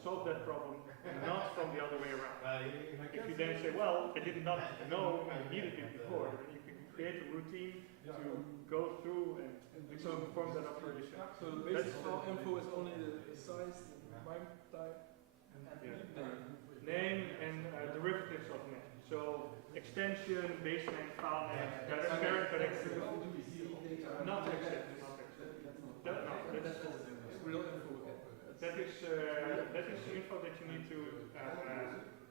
solve that problem, not from the other way around. If you then say, well, I did not know I needed it before, then you can create a routine to go through and perform that operation. so the basic file info is only the size. MIME type and Name and derivatives of name. So extension, base name, file name, parent directory. Not exit. That's real info again. That is info that you need to.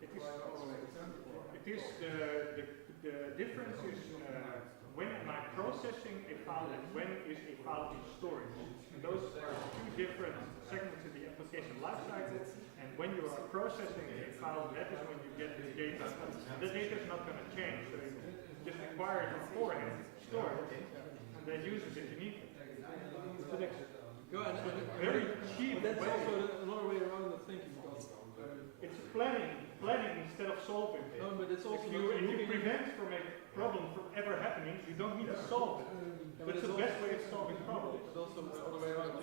It is the difference is when am I processing a file and when is a file in storage. And those are two different segments in the application lifecycle. And when you are processing a file, that is when you get the data. The data is not going to change, so you just acquire it beforehand, store it, and then use it if you need it. Very cheap. But that's also another way around of thinking because it's planning instead of solving. no, but it's also If you prevent from a problem from ever happening, you don't need to solve it. but That's it's the best way of solving problems. But also the other way around.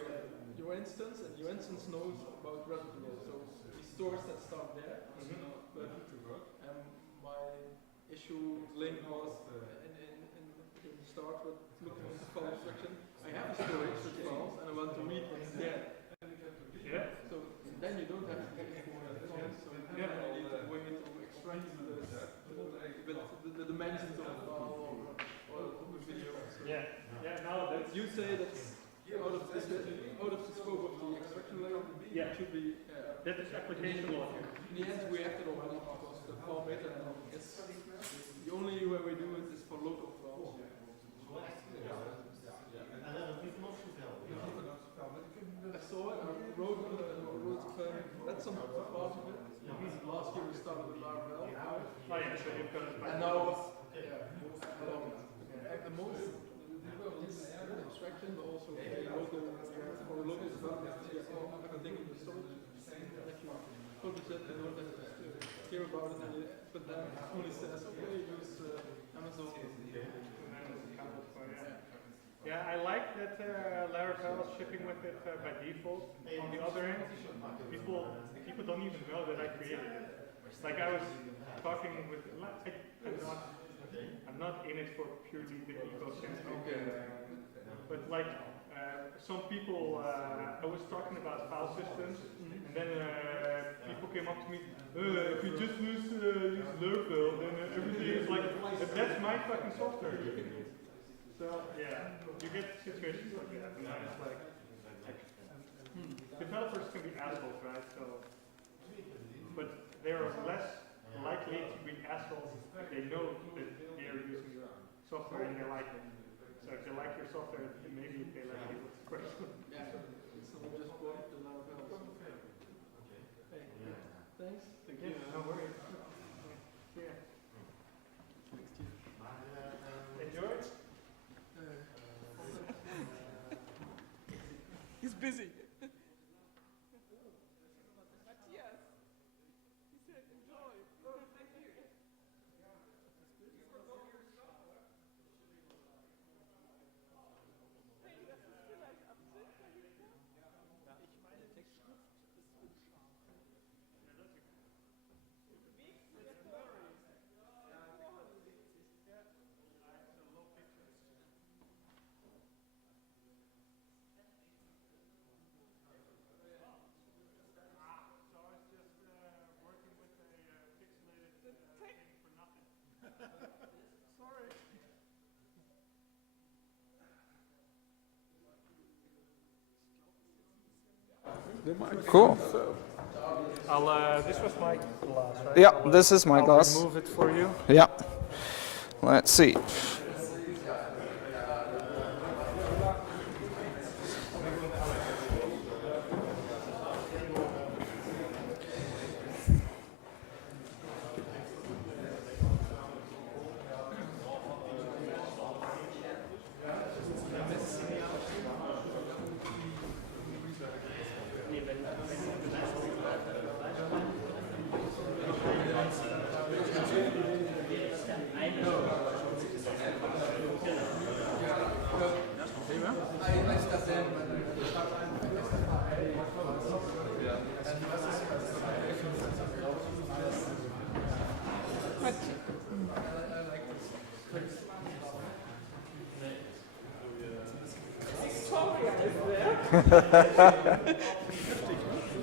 Your instance and your instance knows about reservoir, so he stores that stuff there. But my issue link was in the start with looking at the file instruction. I have a storage with files and I want to read what's there. Yeah. So then you don't have to get for that file. So then I need to way to extract the dimensions of the file or the video. So No, that's you say that out of the scope of the extraction layer, it should be. that is application logic. In the end, we acted on it because the file meta is the only way we do it is for local files. I saw it, I wrote that's some part of it. Last year we started with Laravel. Oh yeah, so you've got it by And now, the most abstraction, but also local, for local development, everything in the storage. If you publish it, you don't have to hear about it, but then it only says, okay, use Amazon. Yeah, I like that Laravel is shipping with it by default. On the other hand, people don't even know that I created it. Like I was talking with, I'm not in it for purely the ecosystem. But like some people, I was talking about file systems, and then people came up to me, if you just use Laravel, then everything is like, that's my fucking software. So yeah, you get situations like that, and then it's like developers can be assholes, right? So, but they are less likely to be assholes if they know that they are using your software and they like it. So if they like your software, then maybe if they like you, it's a question. Yeah, someone just bought the Laravel. Hey, thanks. Thank you. No worries. Yeah. Enjoy it. He's busy. Mathias. He said enjoy. Thank you. Hey, das ist vielleicht Absicht dahinter? Ja, ich meine, Textschrift ist unscharf. Du bewegst mit der Vorhand. Ja, Vorhand bewegt sich. Ja. Sorry. Cool. This was my glass, right? Yeah, this is my glass. I'll remove it for you. Yeah. Let's see.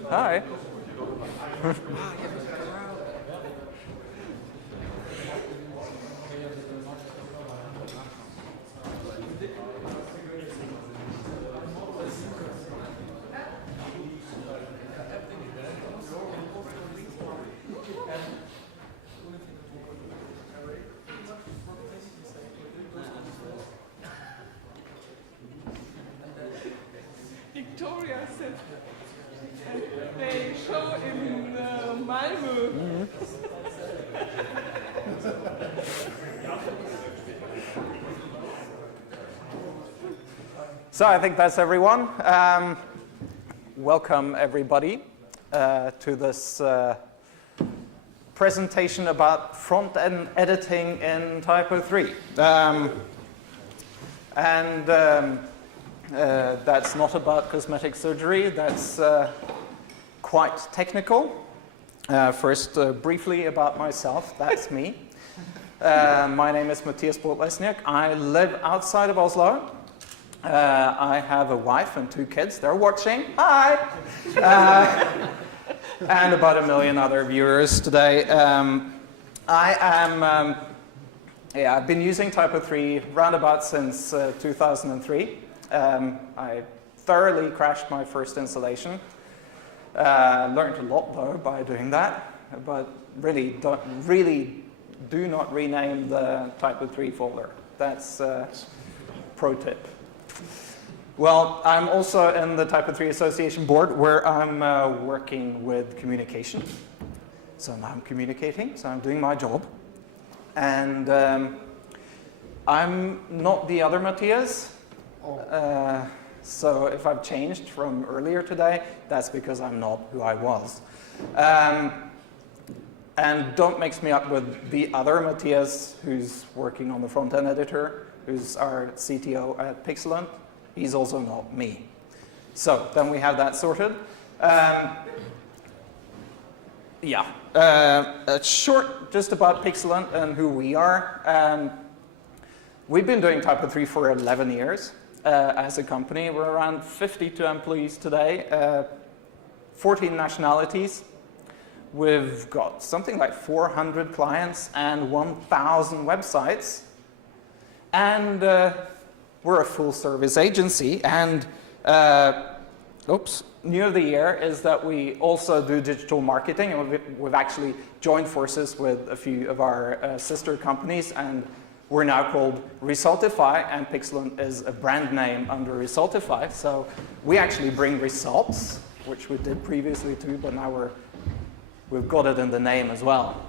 Hi. Victoria said they show in Malmö. So I think that's everyone. Welcome everybody to this presentation about front-end editing in TYPO3. That's not about cosmetic surgery, that's quite technical. First, briefly about myself, that's me. My name is Mathias Lesniak. I live outside of Oslo. I have a wife and 2 kids. They're watching. Hi! And about 1 million other viewers today. I've been using TYPO3 roundabout since 2003. I thoroughly crashed my first installation. Learned a lot though by doing that, but really do not rename the TYPO3 folder. That's pro tip. Well, I'm also in the TYPO3 Association board where I'm working with communication. So now I'm communicating, so I'm doing my job. And I'm not the other Mathias. So if I've changed from earlier today, that's because I'm not who I was. And don't mix me up with the other Mathias who's working on the front-end editor, who's our CTO at Pixeland. He's also not me. So then we have that sorted. Short just about Pixeland and who we are. We've been doing TYPO3 for 11 years. As a company, we're around 52 employees today, 14 nationalities. We've got something like 400 clients and 1,000 websites. And we're a full service agency. And new of the year is that we also do digital marketing. And we've actually joined forces with a few of our sister companies. And we're now called Resultify, and Pixeland is a brand name under Resultify. So we actually bring results, which we did previously too, but now we've got it in the name as well.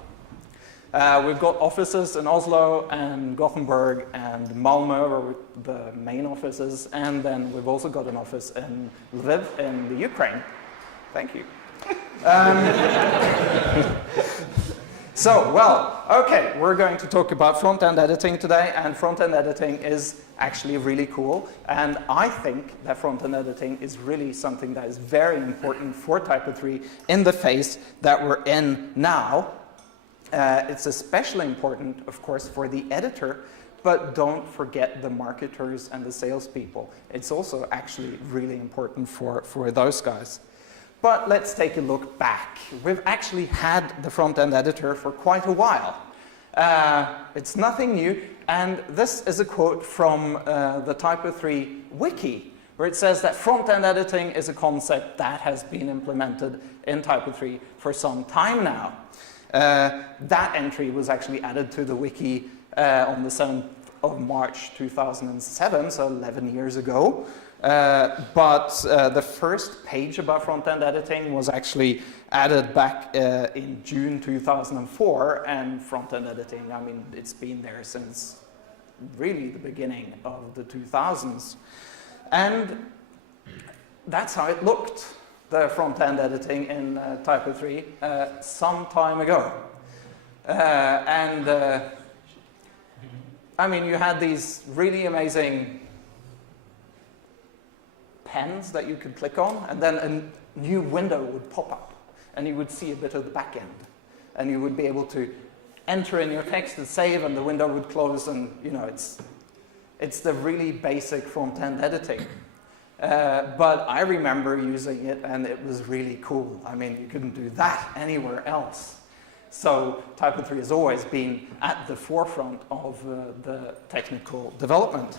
We've got offices in Oslo and Gothenburg and Malmö, where the main office is, and then we've also got an office in Lviv in the Ukraine. Thank you. So, well, okay, we're going to talk about front-end editing today, and front-end editing is actually really cool, and I think that front-end editing is really something that is very important for TYPO3 in the phase that we're in now. It's especially important, of course, for the editor, but don't forget the marketers and the salespeople. It's also actually really important for those guys. But let's take a look back. We've actually had the front-end editor for quite a while. It's nothing new, and this is a quote from the TYPO3 wiki, where it says that front-end editing is a concept that has been implemented in TYPO3 for some time now. That entry was actually added to the wiki on the 7th of March 2007, so 11 years ago. But the first page about front-end editing was actually added back in June 2004, and front-end editing, I mean, it's been there since really the beginning of the 2000s. And that's how it looked, the front-end editing in TYPO3 some time ago. I mean, you had these really amazing pens that you could click on, and then a new window would pop up, and you would see a bit of the back end. And you would be able to enter in your text and save, and the window would close, and you know, it's the really basic front-end editing. But I remember using it and it was really cool. I mean, you couldn't do that anywhere else. So TYPO3 has always been at the forefront of the technical development.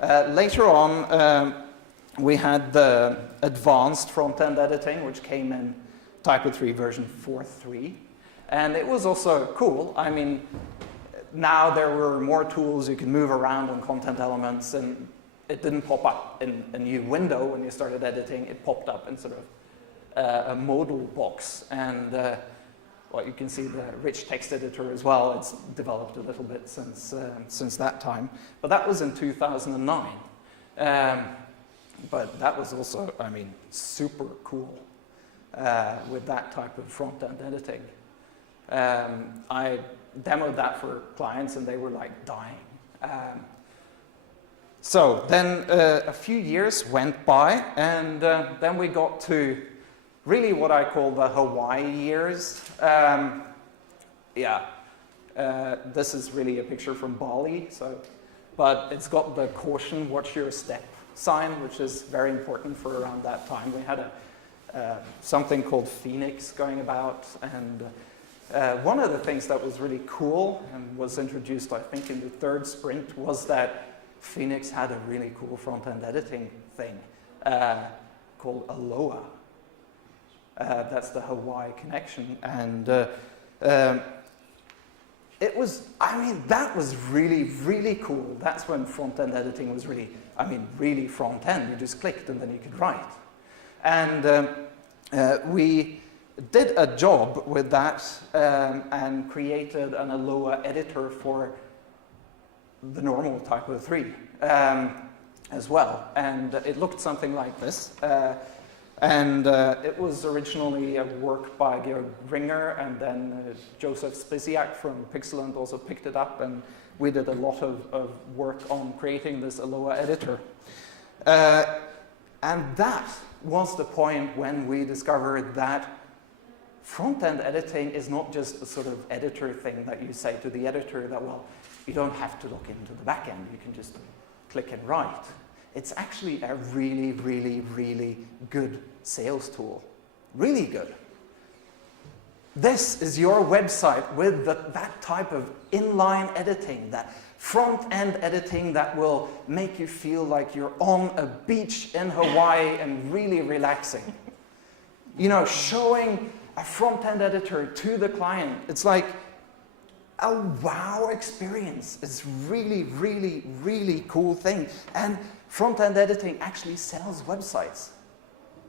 Later on, we had the advanced front-end editing, which came in TYPO3 version 4.3. And it was also cool. I mean, now there were more tools you could move around on content elements, and it didn't pop up in a new window when you started editing. It popped up in sort of a modal box. And well, you can see the rich text editor as well. It's developed a little bit since that time. But that was in 2009. But that was also, I mean, super cool with that type of front-end editing. I demoed that for clients and they were like dying. So then a few years went by, and then we got to really what I call the Hawaii years. This is really a picture from Bali, but it's got the caution, watch your step sign, which is very important for around that time. We had something called Phoenix going about, and one of the things that was really cool and was introduced, I think, in the third sprint was that Phoenix had a really cool front-end editing thing called Aloha. That's the Hawaii connection, and it was, I mean, that was really, really cool. That's when front-end editing was really, I mean, really front-end. You just clicked and then you could write. And we did a job with that and created an Aloha editor for the normal TYPO3 as well. And it looked something like this. It was originally a work by Georg Ringer, and then Joseph Spisiak from Pixeland also picked it up, and we did a lot of work on creating this Aloha editor. And that was the point when we discovered that front-end editing is not just a sort of editor thing that you say to the editor that, well, you don't have to look into the back end, you can just click and write. It's actually a really, really, really good sales tool. Really good. This is your website with that type of inline editing, that front-end editing that will make you feel like you're on a beach in Hawaii and really relaxing. You know, showing a front-end editor to the client, it's like a wow experience. It's really, really, really cool thing. And front-end editing actually sells websites.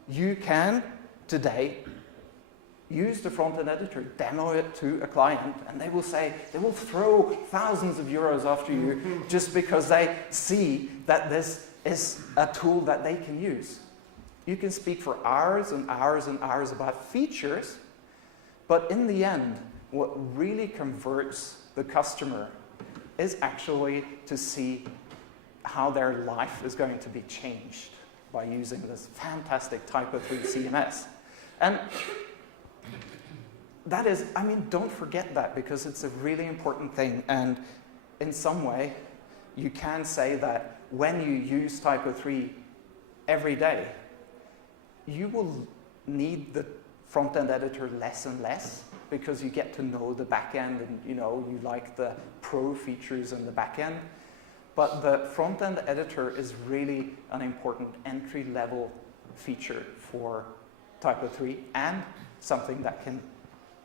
You can, today, use the front-end editor, demo it to a client, and they will say, they will throw thousands of euros after you just because they see that this is a tool that they can use. You can speak for hours and hours and hours about features, but in the end, what really converts the customer is actually to see how their life is going to be changed by using this fantastic TYPO3 CMS. And that is, I mean, don't forget that, because it's a really important thing. And in some way, you can say that when you use TYPO3 every day, you will need the front-end editor less and less, because you get to know the back end, and you know, you like the pro features in the back end. But the front-end editor is really an important entry-level feature for TYPO3, and something that can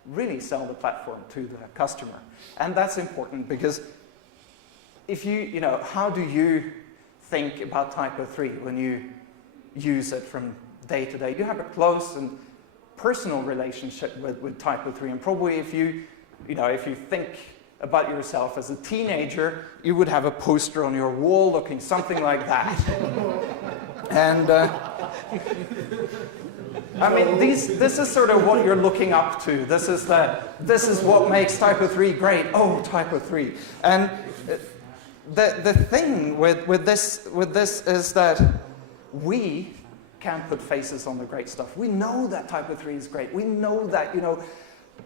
really sell the platform to the customer. And that's important, because if you know, how do you think about TYPO3 when you use it from day to day? You have a close and personal relationship with TYPO3, and probably if you think about yourself as a teenager, you would have a poster on your wall looking something like that. And I mean, this is sort of what you're looking up to. This is what makes TYPO3 great. Oh, TYPO3. And the thing with this is that we can put faces on the great stuff. We know that TYPO3 is great. We know that, you know,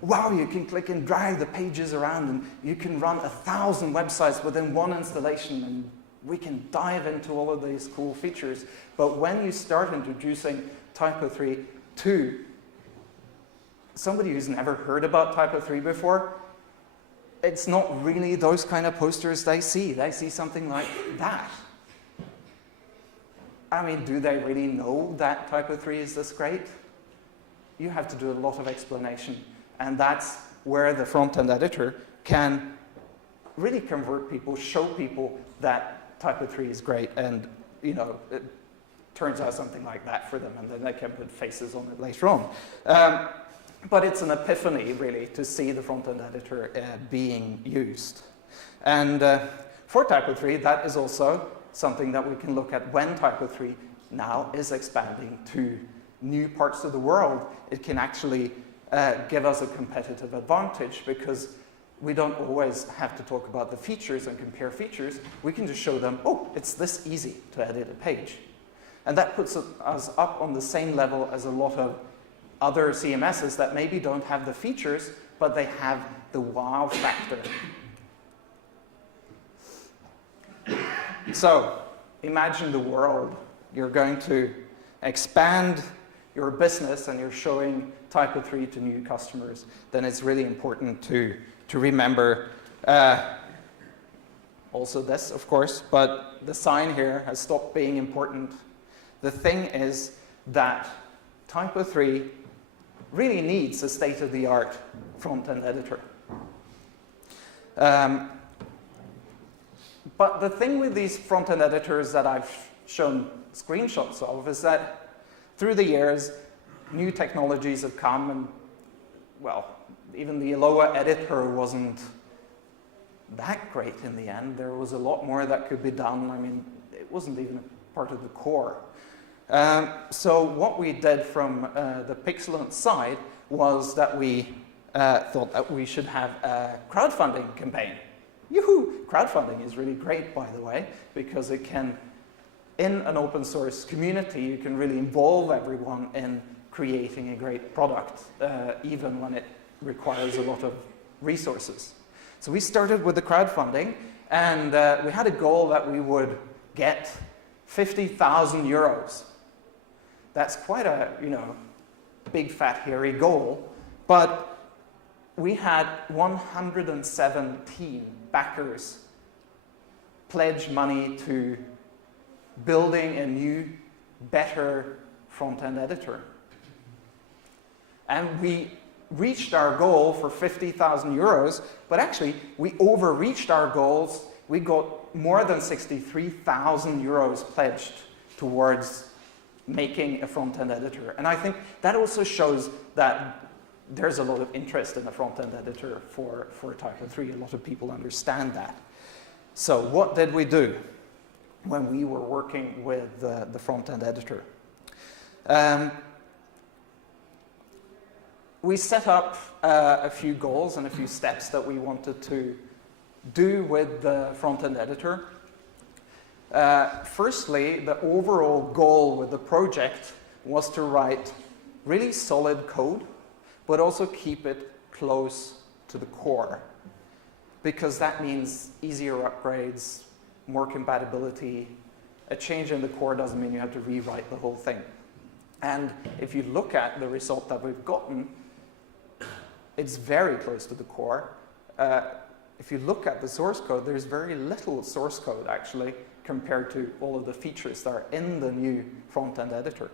wow, you can click and drag the pages around, and you can run 1,000 websites within one installation, and we can dive into all of these cool features. But when you start introducing TYPO3 to somebody who's never heard about TYPO3 before, it's not really those kind of posters they see. They see something like that. I mean, do they really know that TYPO3 is this great? You have to do a lot of explanation. And that's where the front-end editor can really convert people, show people that TYPO3 is great, and you know, it turns out something like that for them, and then they can put faces on it later on. But it's an epiphany, really, to see the front-end editor being used. And for TYPO3, that is also something that we can look at when TYPO3 now is expanding to new parts of the world. It can actually give us a competitive advantage because we don't always have to talk about the features and compare features. We can just show them, oh, it's this easy to edit a page. And that puts us up on the same level as a lot of other CMSs that maybe don't have the features, but they have the wow factor. So, imagine the world. You're going to expand your business and you're showing TYPO3 to new customers. Then it's really important to remember also this, of course, but the sign here has stopped being important. The thing is that TYPO3 really needs a state-of-the-art front-end editor. But the thing with these front-end editors that I've shown screenshots of is that through the years, new technologies have come and, well, even the Aloha editor wasn't that great in the end. There was a lot more that could be done. I mean, it wasn't even a part of the core. So what we did from the Pixeland side was that we thought that we should have a crowdfunding campaign. Yoo-hoo! Crowdfunding is really great, by the way, because it can, in an open source community, you can really involve everyone in creating a great product, even when it requires a lot of resources. So we started with the crowdfunding, and we had a goal that we would get 50,000 euros. That's quite a, you know, big, fat, hairy goal, but we had 117 backers pledge money to building a new, better front-end editor. And we reached our goal for 50,000 euros, but actually we overreached our goals. We got more than 63,000 euros pledged towards making a front-end editor. And I think that also shows that there's a lot of interest in a front-end editor for TYPO3. A lot of people understand that. So what did we do when we were working with the front-end editor? We set up a few goals and a few steps that we wanted to do with the front-end editor. Firstly, the overall goal with the project was to write really solid code, but also keep it close to the core, because that means easier upgrades, more compatibility. A change in the core doesn't mean you have to rewrite the whole thing. And if you look at the result that we've gotten, it's very close to the core. If you look at the source code, there's very little source code, actually, compared to all of the features that are in the new front-end editor.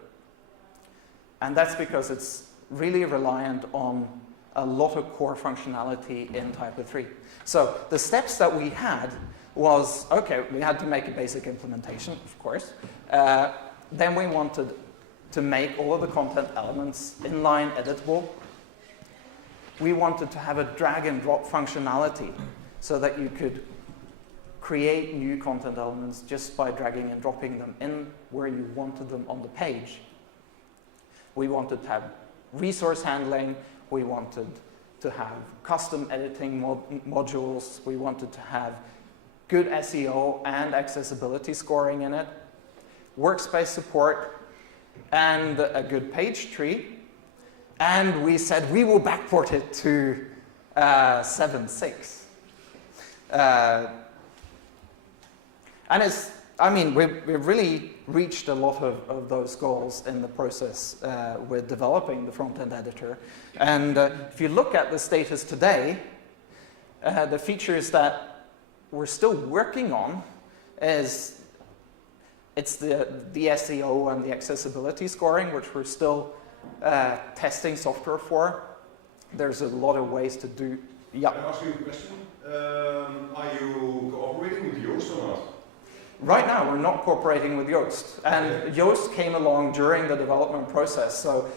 And that's because it's really reliant on a lot of core functionality in TYPO3. So the steps that we had was, okay, we had to make a basic implementation, of course. Then we wanted to make all of the content elements inline editable. We wanted to have a drag and drop functionality so that you could create new content elements just by dragging and dropping them in where you wanted them on the page. We wanted to have resource handling. We wanted to have custom editing modules. We wanted to have good SEO and accessibility scoring in it, workspace support, and a good page tree. And we said we will backport it to 7.6. And it's, I mean, we've really reached a lot of those goals in the process with developing the front-end editor. And if you look at the status today, the features that we're still working on is it's the SEO and the accessibility scoring, which we're still testing software for. There's a lot of ways to do. Yeah. Can I ask you a question? Are you cooperating with Yoast or not? Right now, we're not cooperating with Yoast. And Yoast came along during the development process. So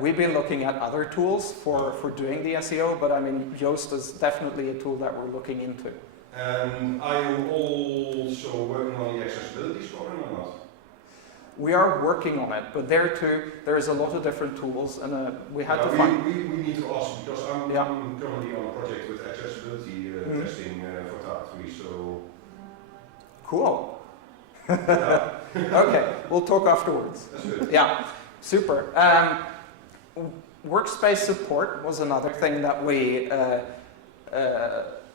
we've been looking at other tools for doing the SEO, but I mean, Yoast is definitely a tool that we're looking into. And are you also working on the accessibility scoring or not? We are working on it, but there too, there's a lot of different tools, and we had to find... We need to ask, because I'm currently on a project with accessibility testing for TYPO3, so... Cool. Okay, we'll talk afterwards. That's good. Yeah, super. Workspace support was another thing that we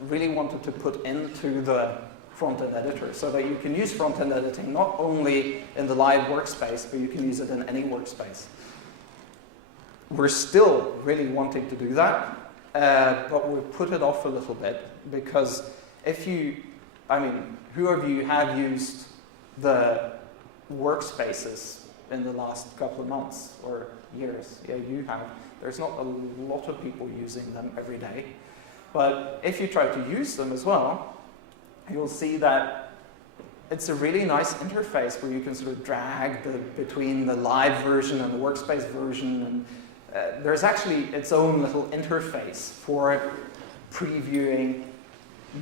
really wanted to put into the front-end editor, so that you can use front-end editing not only in the live workspace, but you can use it in any workspace. We're still really wanting to do that, but we've put it off a little bit, because if you, I mean, who of you have used the workspaces in the last couple of months or years? Yeah, you have. There's not a lot of people using them every day. But if you try to use them as well, you'll see that it's a really nice interface where you can sort of drag between the live version and the workspace version. And there's actually its own little interface for previewing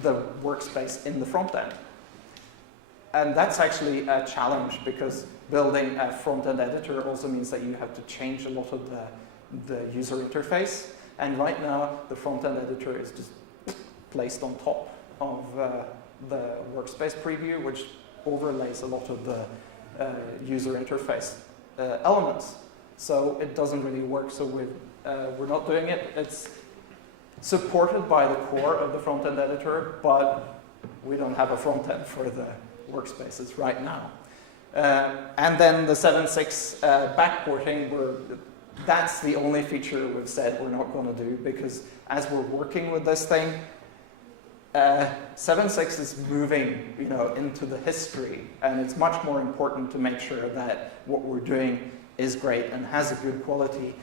the workspace in the front end. And that's actually a challenge, because building a front-end editor also means that you have to change a lot of the user interface. And right now, the front-end editor is just placed on top of the workspace preview, which overlays a lot of the user interface elements. So it doesn't really work, so we're not doing it. It's supported by the core of the front-end editor, but we don't have a front-end for the workspaces right now. And then the 7.6 backporting, that's the only feature we've said we're not going to do, because as we're working with this thing, 7.6 is moving, into the history, and it's much more important to make sure that what we're doing is great and has a good quality,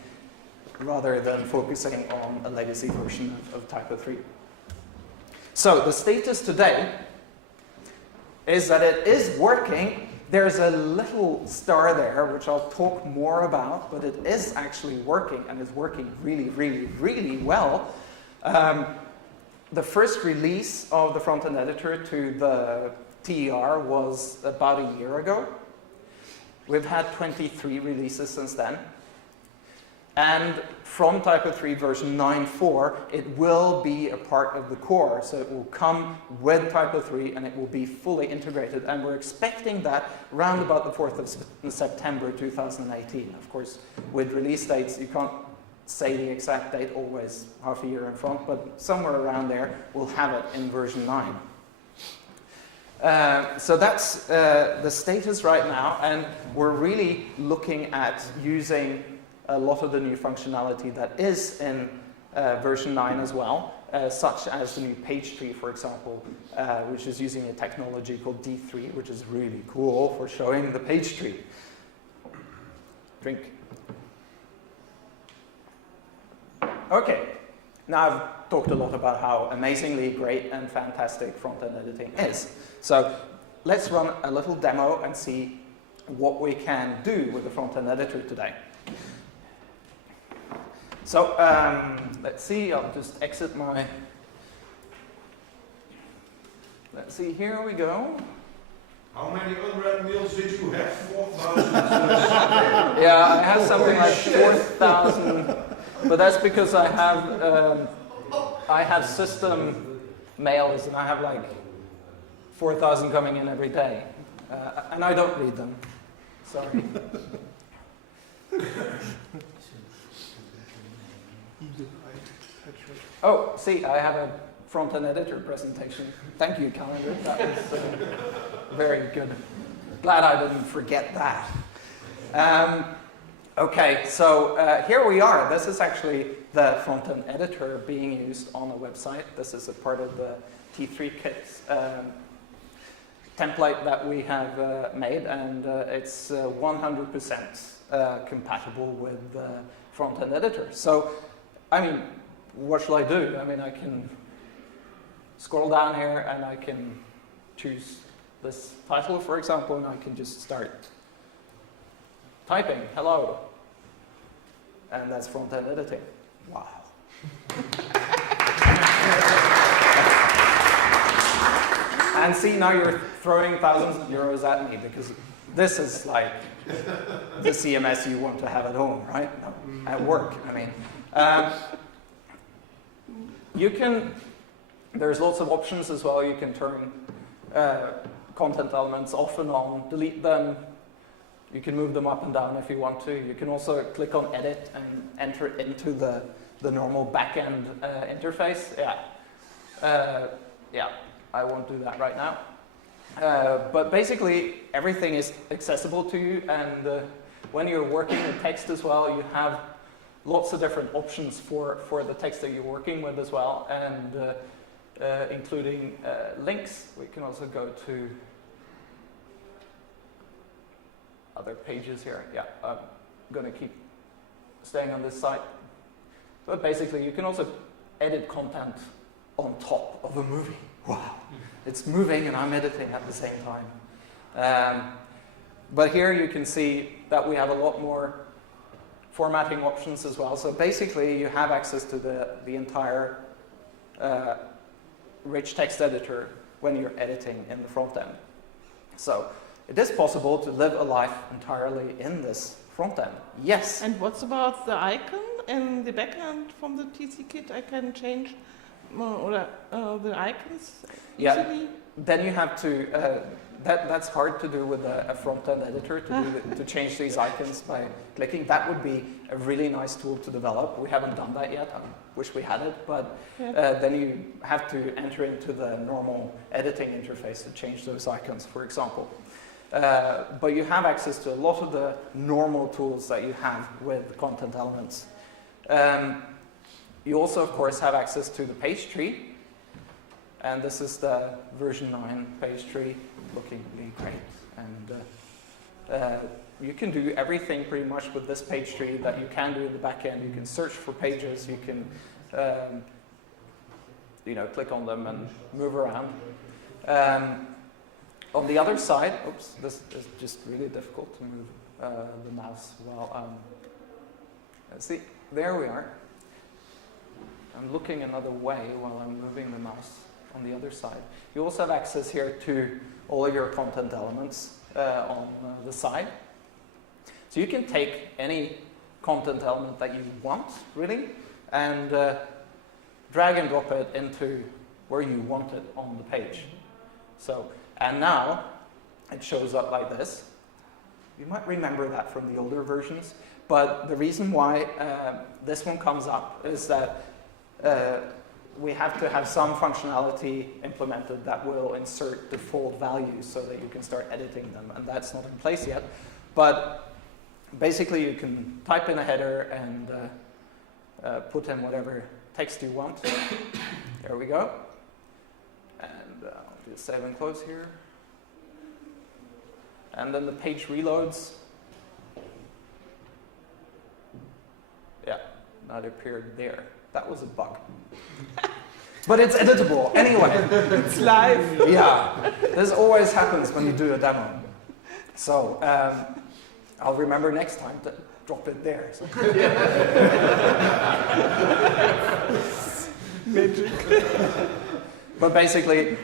rather than focusing on a legacy version of TYPO3. So the status today is that it is working. There's a little star there, which I'll talk more about, but it is actually working, and it's working really, really, really well. The first release of the front-end editor to the TER was about a year ago. We've had 23 releases since then. And from TYPO3 version 9.4, it will be a part of the core. So it will come with TYPO3, and it will be fully integrated. And we're expecting that around about the 4th of September 2018. Of course, with release dates, you can't say the exact date, always half a year in front, but somewhere around there, we'll have it in version 9. So that's the status right now, and we're really looking at using a lot of the new functionality that is in version 9 as well, such as the new page tree, for example, which is using a technology called D3, which is really cool for showing the page tree. Drink. Okay, now I've talked a lot about how amazingly great and fantastic front-end editing is. So let's run a little demo and see what we can do with the front-end editor today. So let's see, I'll just exit my... Let's see, here we go. How many unread mails did you have? 4,000? Yeah, I have something like 4,000, but that's because I have system mails, and I have like 4,000 coming in every day, and I don't read them. Sorry. Oh, see, I have a front-end editor presentation. Thank you, Calendar. That was very good. Glad I didn't forget that. Okay, so here we are. This is actually the front-end editor being used on a website. This is a part of the T3 kit template that we have made, and it's 100% compatible with the front-end editor. So, I mean, what shall I do? I mean, I can scroll down here and I can choose this title, for example, and I can just start typing, hello. And that's front-end editing. Wow. And see, now you're throwing thousands of euros at me because this is like the CMS you want to have at home, right? No, at work, I mean. There's lots of options as well. You can turn content elements off and on, delete them. You can move them up and down if you want to. You can also click on edit and enter it into the normal back-end interface. Yeah, I won't do that right now. But basically, everything is accessible to you, and when you're working with text as well, you have lots of different options for the text that you're working with as well, and including links. We can also go to other pages here. Yeah, I'm going to keep staying on this site. But basically, you can also edit content on top of a movie. Wow, it's moving and I'm editing at the same time. But here you can see that we have a lot more formatting options as well. So basically, you have access to the entire rich text editor when you're editing in the front end. So it is possible to live a life entirely in this front end. Yes. And what's about the icon in the backend from the TC kit? I can change the icons easily? Yeah. Then you have to, that's hard to do with a front-end editor, to change these icons by clicking. That would be a really nice tool to develop. We haven't done that yet. I wish we had it, but then you have to enter into the normal editing interface to change those icons, for example. But you have access to a lot of the normal tools that you have with content elements. You also, of course, have access to the page tree. And this is the version 9 page tree, looking really great. And you can do everything pretty much with this page tree that you can do in the back end. You can search for pages, you can click on them and move around. On the other side, oops, this is just really difficult to move the mouse while let's see, there we are. I'm looking another way while I'm moving the mouse on the other side. You also have access here to all of your content elements on the side. So you can take any content element that you want, really, and drag and drop it into where you want it on the page. So, and now it shows up like this. You might remember that from the older versions, but the reason why this one comes up is that we have to have some functionality implemented that will insert default values so that you can start editing them, and that's not in place yet. But basically, you can type in a header and put in whatever text you want. There we go. And I'll do save and close here. And then the page reloads. Yeah, that appeared there. That was a bug. But it's editable anyway. It's live. Yeah, this always happens when you do a demo. So I'll remember next time to drop it there. So. Magic. But basically,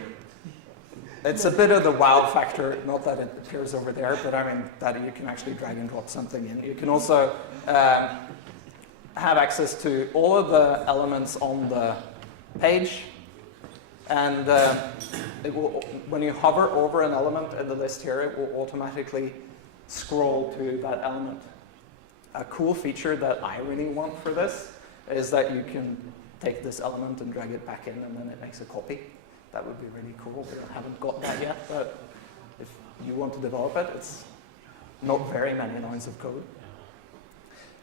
it's a bit of the wow factor, not that it appears over there, but I mean that you can actually drag and drop something in. You can also have access to all of the elements on the page, and it will, when you hover over an element in the list here, it will automatically scroll to that element. A cool feature that I really want for this is that you can take this element and drag it back in, and then it makes a copy. That would be really cool. We haven't got that yet, but if you want to develop it, it's not very many lines of code.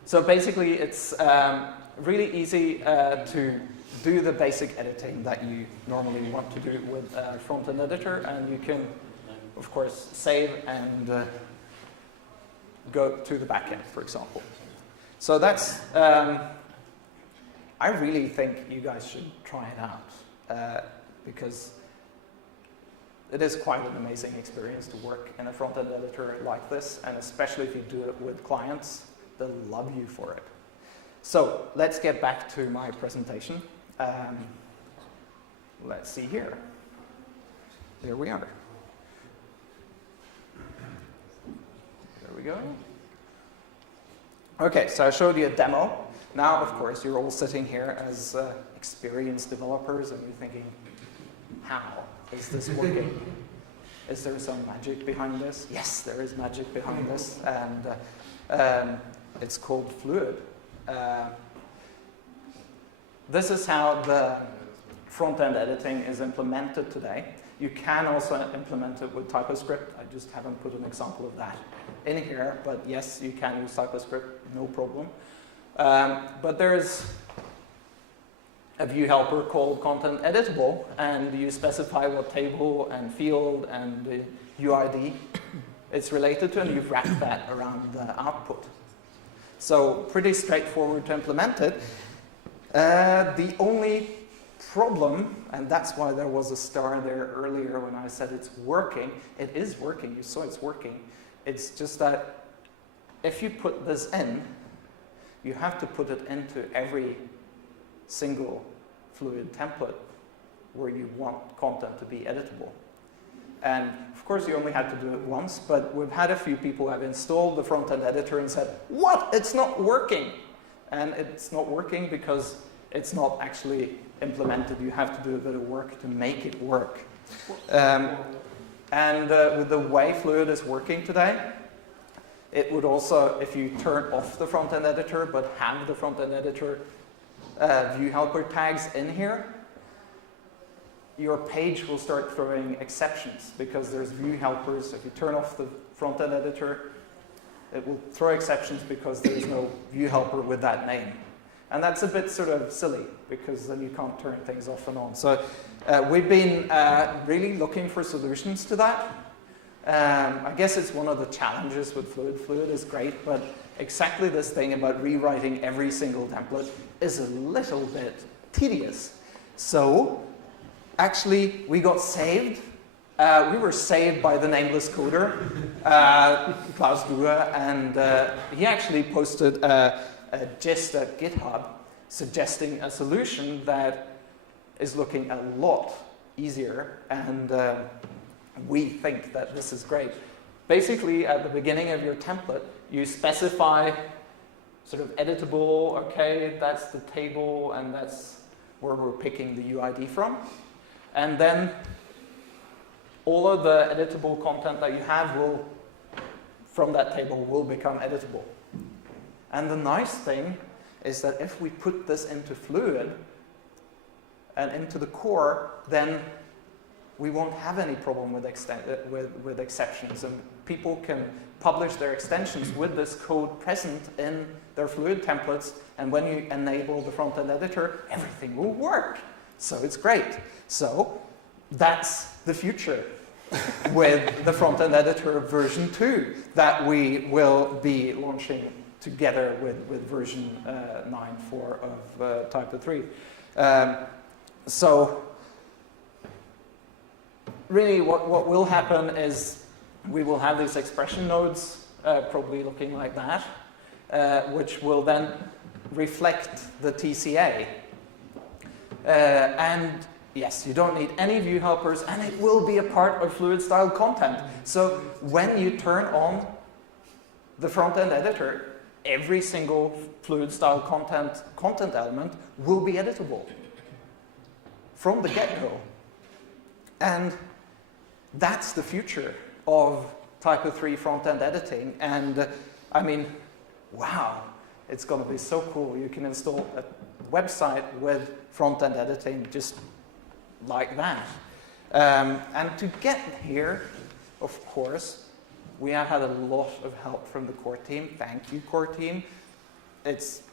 So basically, it's really easy to do the basic editing that you normally want to do with a front-end editor, and you can, of course, save and go to the backend, for example. So that's, I really think you guys should try it out, because it is quite an amazing experience to work in a front-end editor like this, and especially if you do it with clients, they'll love you for it. So let's get back to my presentation. Let's see here. There we are. There we go. Okay, so I showed you a demo. Now, of course, you're all sitting here as experienced developers, and you're thinking, how is this working? Is there some magic behind this? Yes, there is magic behind this, and it's called Fluid. This is how the front-end editing is implemented today. You can also implement it with TypoScript. I just haven't put an example of that in here, but yes, you can use TypoScript, no problem. But there's a view helper called content editable, and you specify what table and field and the UID it's related to, and you wrap that around the output. So pretty straightforward to implement it. The only problem, and that's why there was a star there earlier when I said it's working. It is working, you saw it's working. It's just that if you put this in, you have to put it into every single Fluid template where you want content to be editable. And of course you only had to do it once, but we've had a few people who have installed the front-end editor and said, what? It's not working. And it's not working because it's not actually implemented. You have to do a bit of work to make it work. With the way Fluid is working today, it would also, if you turn off the front-end editor but have the front-end editor view helper tags in here, your page will start throwing exceptions because there's view helpers. If you turn off the front-end editor, it will throw exceptions because there's no view helper with that name. And that's a bit sort of silly because then you can't turn things off and on. So we've been really looking for solutions to that. I guess it's one of the challenges with Fluid. Fluid is great, but exactly this thing about rewriting every single template is a little bit tedious. So actually, we got saved. We were saved by the nameless coder, Klaus Due, and he actually posted a gist at GitHub suggesting a solution that is looking a lot easier, and we think that this is great. Basically, at the beginning of your template, you specify sort of editable, okay, that's the table, and that's where we're picking the UID from. And then all of the editable content that you have will, from that table, will become editable. And the nice thing is that if we put this into Fluid and into the core, then we won't have any problem with exceptions, and people can publish their extensions with this code present in their Fluid templates, and when you enable the front-end editor, everything will work. So it's great. So that's the future with the front-end editor version 2 that we will be launching together with version 9.4 of TYPO3. So really what will happen is we will have these expression nodes probably looking like that, which will then reflect the TCA. And yes, you don't need any view helpers, and it will be a part of Fluid style content. So when you turn on the front-end editor, every single Fluid style content element will be editable from the get-go. And that's the future of TYPO3 front-end editing. And I mean, wow, it's going to be so cool. You can install a website with front-end editing just like that. And to get here, of course, we have had a lot of help from the core team. Thank you, core team. It's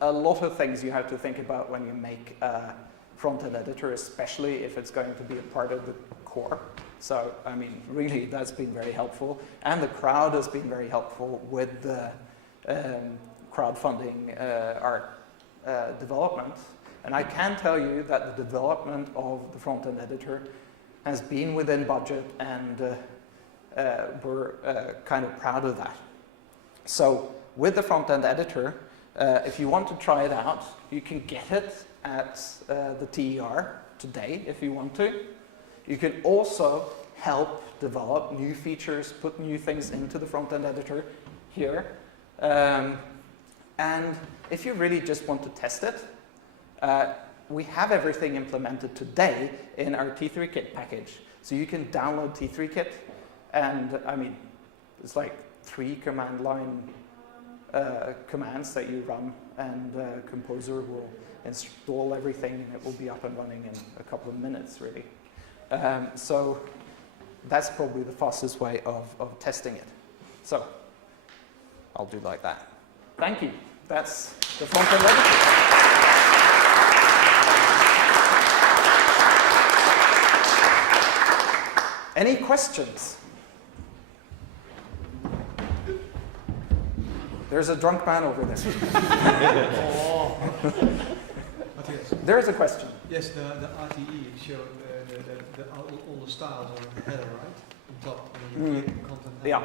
a lot of things you have to think about when you make a front-end editor, especially if it's going to be a part of the core. So, I mean, really, that's been very helpful. And the crowd has been very helpful with the crowdfunding our development. And I can tell you that the development of the front-end editor has been within budget, and we're kind of proud of that. So, with the front-end editor, if you want to try it out, you can get it at the TER today if you want to. You can also help develop new features, put new things into the front-end editor here. And if you really just want to test it, we have everything implemented today in our T3Kit package. So you can download T3Kit, and I mean, it's like 3 command line commands that you run, and Composer will install everything, and it will be up and running in a couple of minutes, really. So that's probably the fastest way of testing it. So I'll do like that. Thank you. That's the front-end editor. Any questions? There's a drunk man over there. Mathias. There's a question. Yes, the RTE showed all the styles on the header, right? On top, when you click content element. Yeah.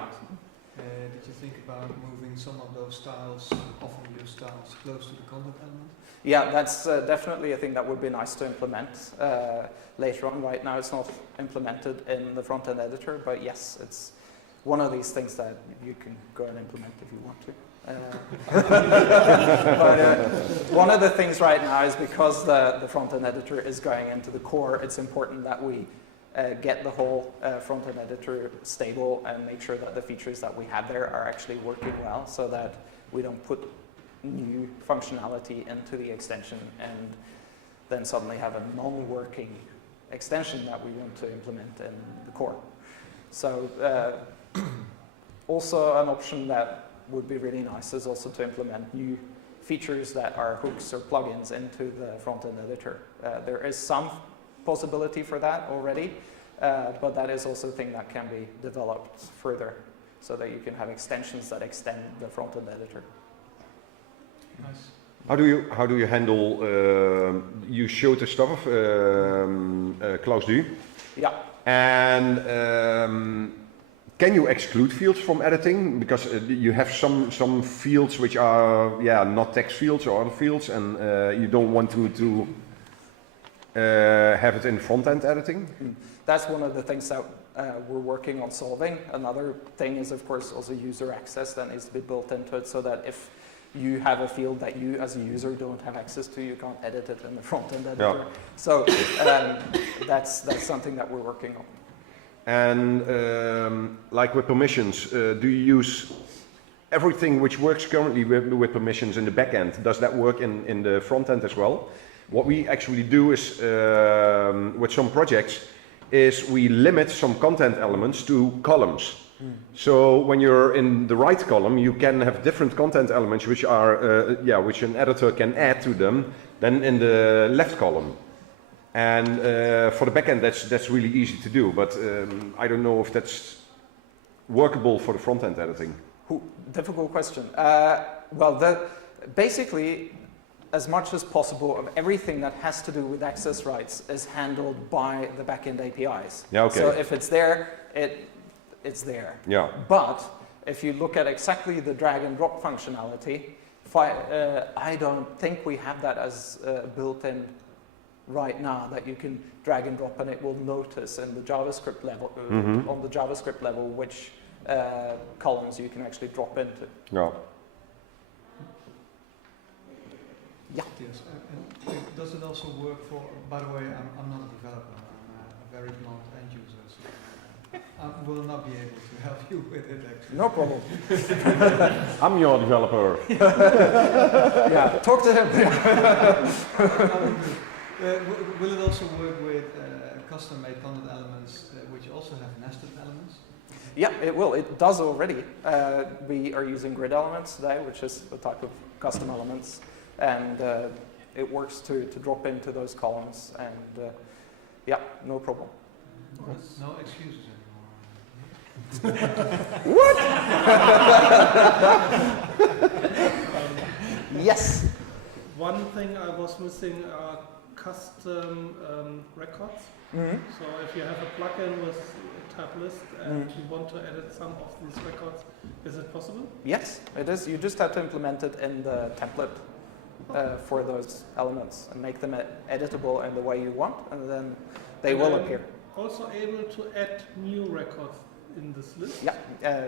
Did you think about moving some of those styles, often used styles, close to the content element? Yeah, that's definitely a thing that would be nice to implement later on. Right now it's not implemented in the front-end editor, but yes, it's one of these things that you can go and implement if you want to. But one of the things right now is because the front-end editor is going into the core, it's important that we get the whole front-end editor stable and make sure that the features that we have there are actually working well, so that we don't put new functionality into the extension and then suddenly have a non-working extension that we want to implement in the core. So also an option that would be really nice is also to implement new features that are hooks or plugins into the front-end editor. There is some possibility for that already, but that is also a thing that can be developed further so that you can have extensions that extend the front-end editor. Nice. How do you handle? You showed the stuff of Klaus Du. Yeah. And can you exclude fields from editing? Because you have some fields which are not text fields or other fields, and you don't want to have it in front-end editing. That's one of the things that we're working on solving. Another thing is, of course, also user access that needs to be built into it, so that if you have a field that you as a user don't have access to, you can't edit it in the front-end editor. Yeah. So that's something that we're working on. And like with permissions, do you use everything which works currently with permissions in the back end? Does that work in the front end as well? What we actually do is, with some projects, is we limit some content elements to columns. So when you're in the right column, you can have different content elements which are, which an editor can add to them than in the left column. And for the backend, that's really easy to do. But I don't know if that's workable for the front-end editing. Difficult question. Basically, as much as possible of everything that has to do with access rights is handled by the backend APIs. Yeah, okay. So if it's there, it's there. Yeah. But if you look at exactly the drag and drop functionality, I don't think we have that as built-in right now, that you can drag and drop and it will notice in the JavaScript level, on the JavaScript level, which columns you can actually drop into. Yeah. Yeah. Yes. And does it also work for, by the way, I'm not a developer, I'm a very blunt end user. So I will not be able to help you with it actually. No problem. I'm your developer. Yeah, talk to him. Will it also work with custom-made content elements which also have nested elements? Yeah, it will. It does already. We are using grid elements today, which is a type of custom elements, and it works to drop into those columns, and yeah, no problem. No excuses anymore. What? Yes. One thing I was missing are custom records. Mm-hmm. So if you have a plugin with a tab list and you want to edit some of these records, is it possible? Yes, it is. You just have to implement it in the template for those elements and make them editable in the way you want, and then they will appear. Also able to add new records in this list? Yeah,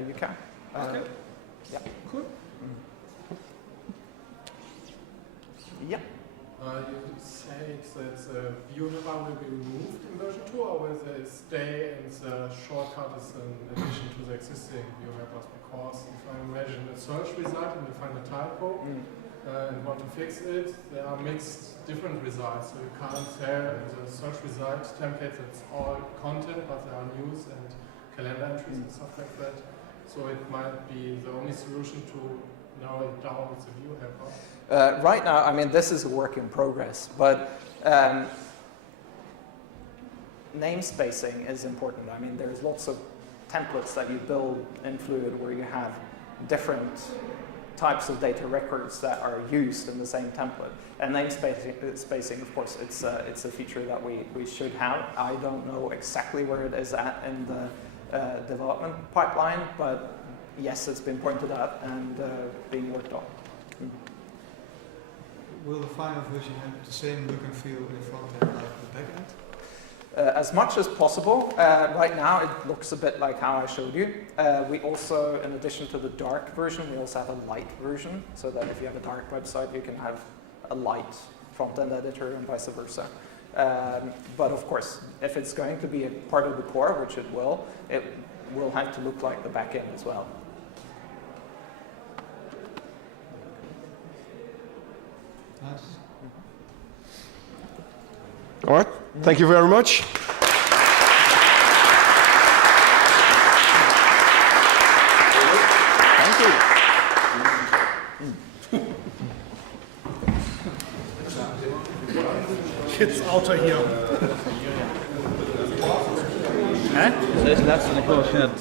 you can. Okay. Yeah. Cool. Yeah. You say that view header will be removed in version 2, or will they stay and the shortcut is an addition to the existing view headers? Because if I imagine a search result and you find a typo and want to fix it, there are mixed different results. So you can't tell in the search result template that's all content, but there are news and calendar entries and stuff like that. So it might be the only solution to narrow it down with the view header. Right now, I mean, this is a work in progress, but namespacing is important. I mean, there's lots of templates that you build in Fluid where you have different types of data records that are used in the same template. And namespacing, of course, it's a feature that we should have. I don't know exactly where it is at in the development pipeline, but yes, it's been pointed out and being worked on. Will the final version have the same look and feel in front end like the back end? As much as possible. Right now it looks a bit like how I showed you. We also, in addition to the dark version, we also have a light version, so that if you have a dark website you can have a light front-end editor and vice versa. But of course, if it's going to be a part of the core, which it will have to look like the back end as well. Nice. All right. Thank you very much. Thank you. Kids outer here. That's an question.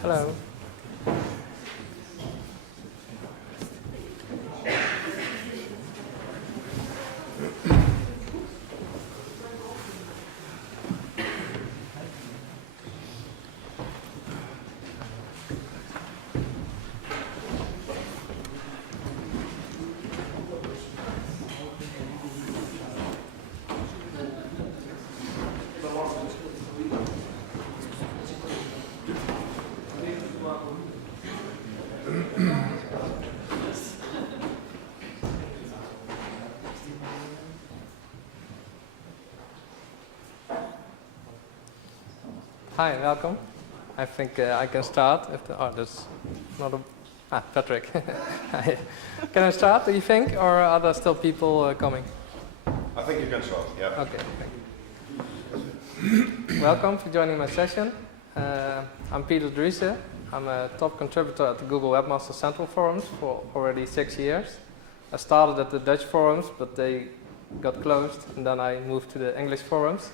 Hello. Hi, welcome. I think I can start. If there's not a Patrick. Can I start? Do you think, or are there still people coming? I think you can start. Yeah. Okay. Thank you. Welcome for joining my session. I'm Driessen. I'm a top contributor at the Google Webmaster Central forums for already 6 years. I started at the Dutch forums, but they got closed, and then I moved to the English forums.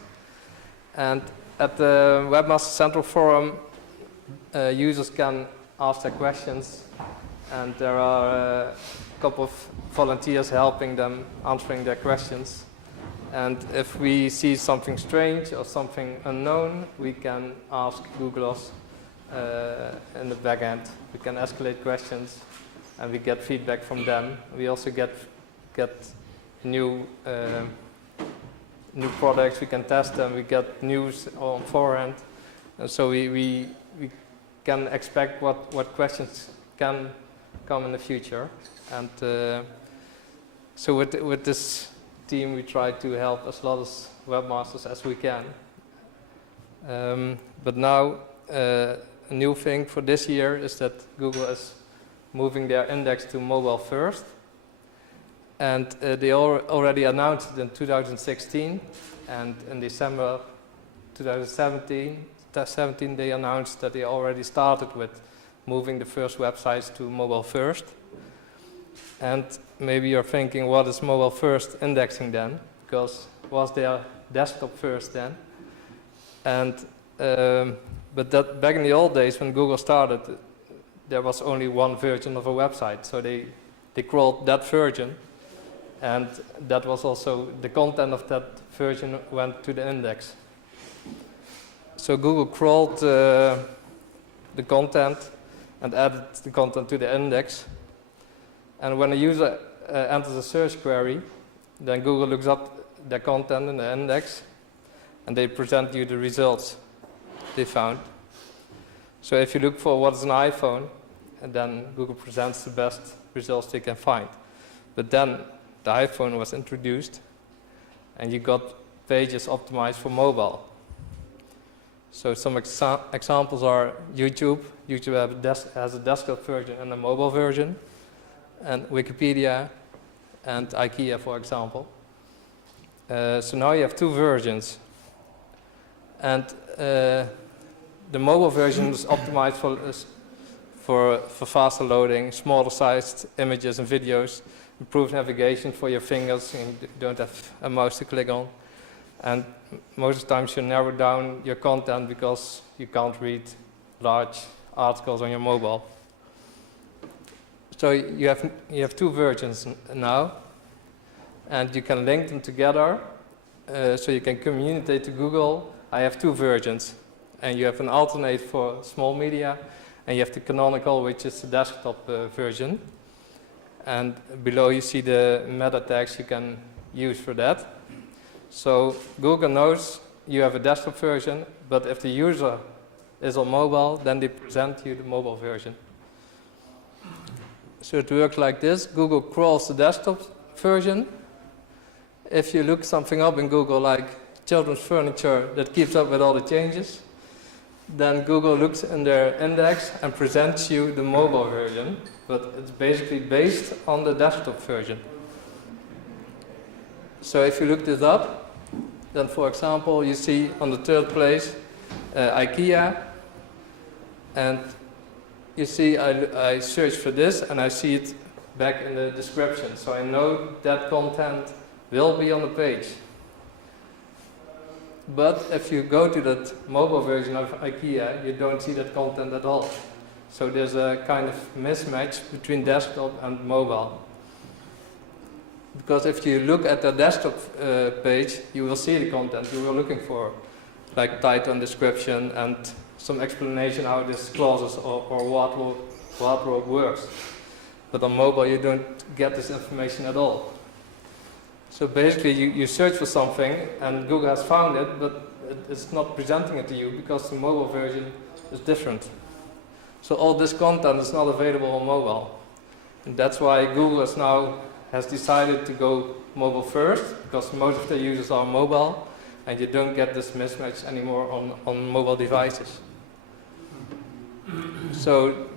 And at the Webmaster Central forum, users can ask their questions, and there are a couple of volunteers helping them answering their questions. And if we see something strange or something unknown, we can ask Googlers in the back end. We can escalate questions, and we get feedback from them. We also get new products, we can test them, we get news on forehand. And so we can expect what questions can come in the future. And so with this team we try to help as lot of webmasters as we can. But now a new thing for this year is that Google is moving their index to mobile first. And they already announced it in 2016, and in December 2017 they announced that they already started with moving the first websites to mobile first. And maybe you're thinking, what is mobile first indexing then? Because was there desktop first then? And but that back in the old days when Google started, there was only one version of a website, so they crawled that version. And that was also, the content of that version went to the index. So Google crawled the content and added the content to the index. And when a user enters a search query, then Google looks up their content in the index, and they present you the results they found. So if you look for what is an iPhone, and then Google presents the best results they can find. But then the iPhone was introduced, and you got pages optimized for mobile. So some examples are YouTube. YouTube has a desktop version and a mobile version, and Wikipedia and IKEA, for example. So now you have two versions. And the mobile version is optimized for faster loading, smaller sized images and videos, improved navigation for your fingers, and you don't have a mouse to click on. And most of the times you narrow down your content because you can't read large articles on your mobile. So you have two versions now, and you can link them together so you can communicate to Google. I have two versions, and you have an alternate for small media, and you have the canonical, which is the desktop version. And below you see the meta tags you can use for that. So Google knows you have a desktop version, but if the user is on mobile, then they present you the mobile version. So it works like this. Google crawls the desktop version. If you look something up in Google like children's furniture that keeps up with all the changes, then Google looks in their index and presents you the mobile version, but it's basically based on the desktop version. So if you look this up, then for example you see on the third place IKEA, and you see I search for this and I see it back in the description, so I know that content will be on the page. But if you go to that mobile version of IKEA, you don't see that content at all. So there's a kind of mismatch between desktop and mobile. Because if you look at the desktop page, you will see the content you were looking for, like title and description and some explanation how this clauses or wardrobe works. But on mobile, you don't get this information at all. So basically, you search for something, and Google has found it, but it's not presenting it to you because the mobile version is different. So all this content is not available on mobile. And that's why Google has decided to go mobile first, because most of their users are mobile, and you don't get this mismatch anymore on mobile devices. So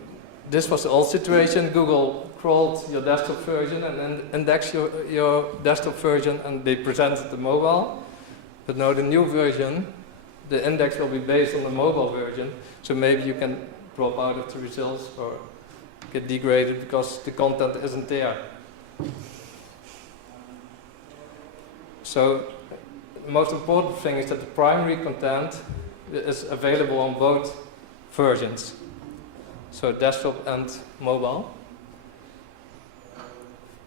this was the old situation. Google crawled your desktop version and then indexed your desktop version, and they presented the mobile. But now the new version, the index will be based on the mobile version, so maybe you can drop out of the results or get degraded because the content isn't there. So the most important thing is that the primary content is available on both versions, so desktop and mobile.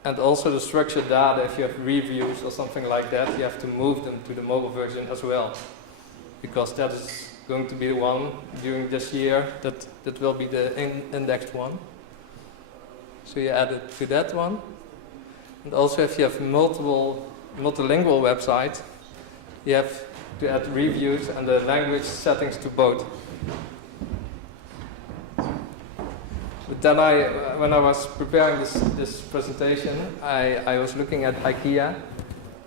And also the structured data, if you have reviews or something like that, you have to move them to the mobile version as well, because that is going to be the one during this year that will be the indexed one. So you add it to that one. And also if you have multilingual website, you have to add reviews and the language settings to both. But then when I was preparing this presentation, I was looking at IKEA,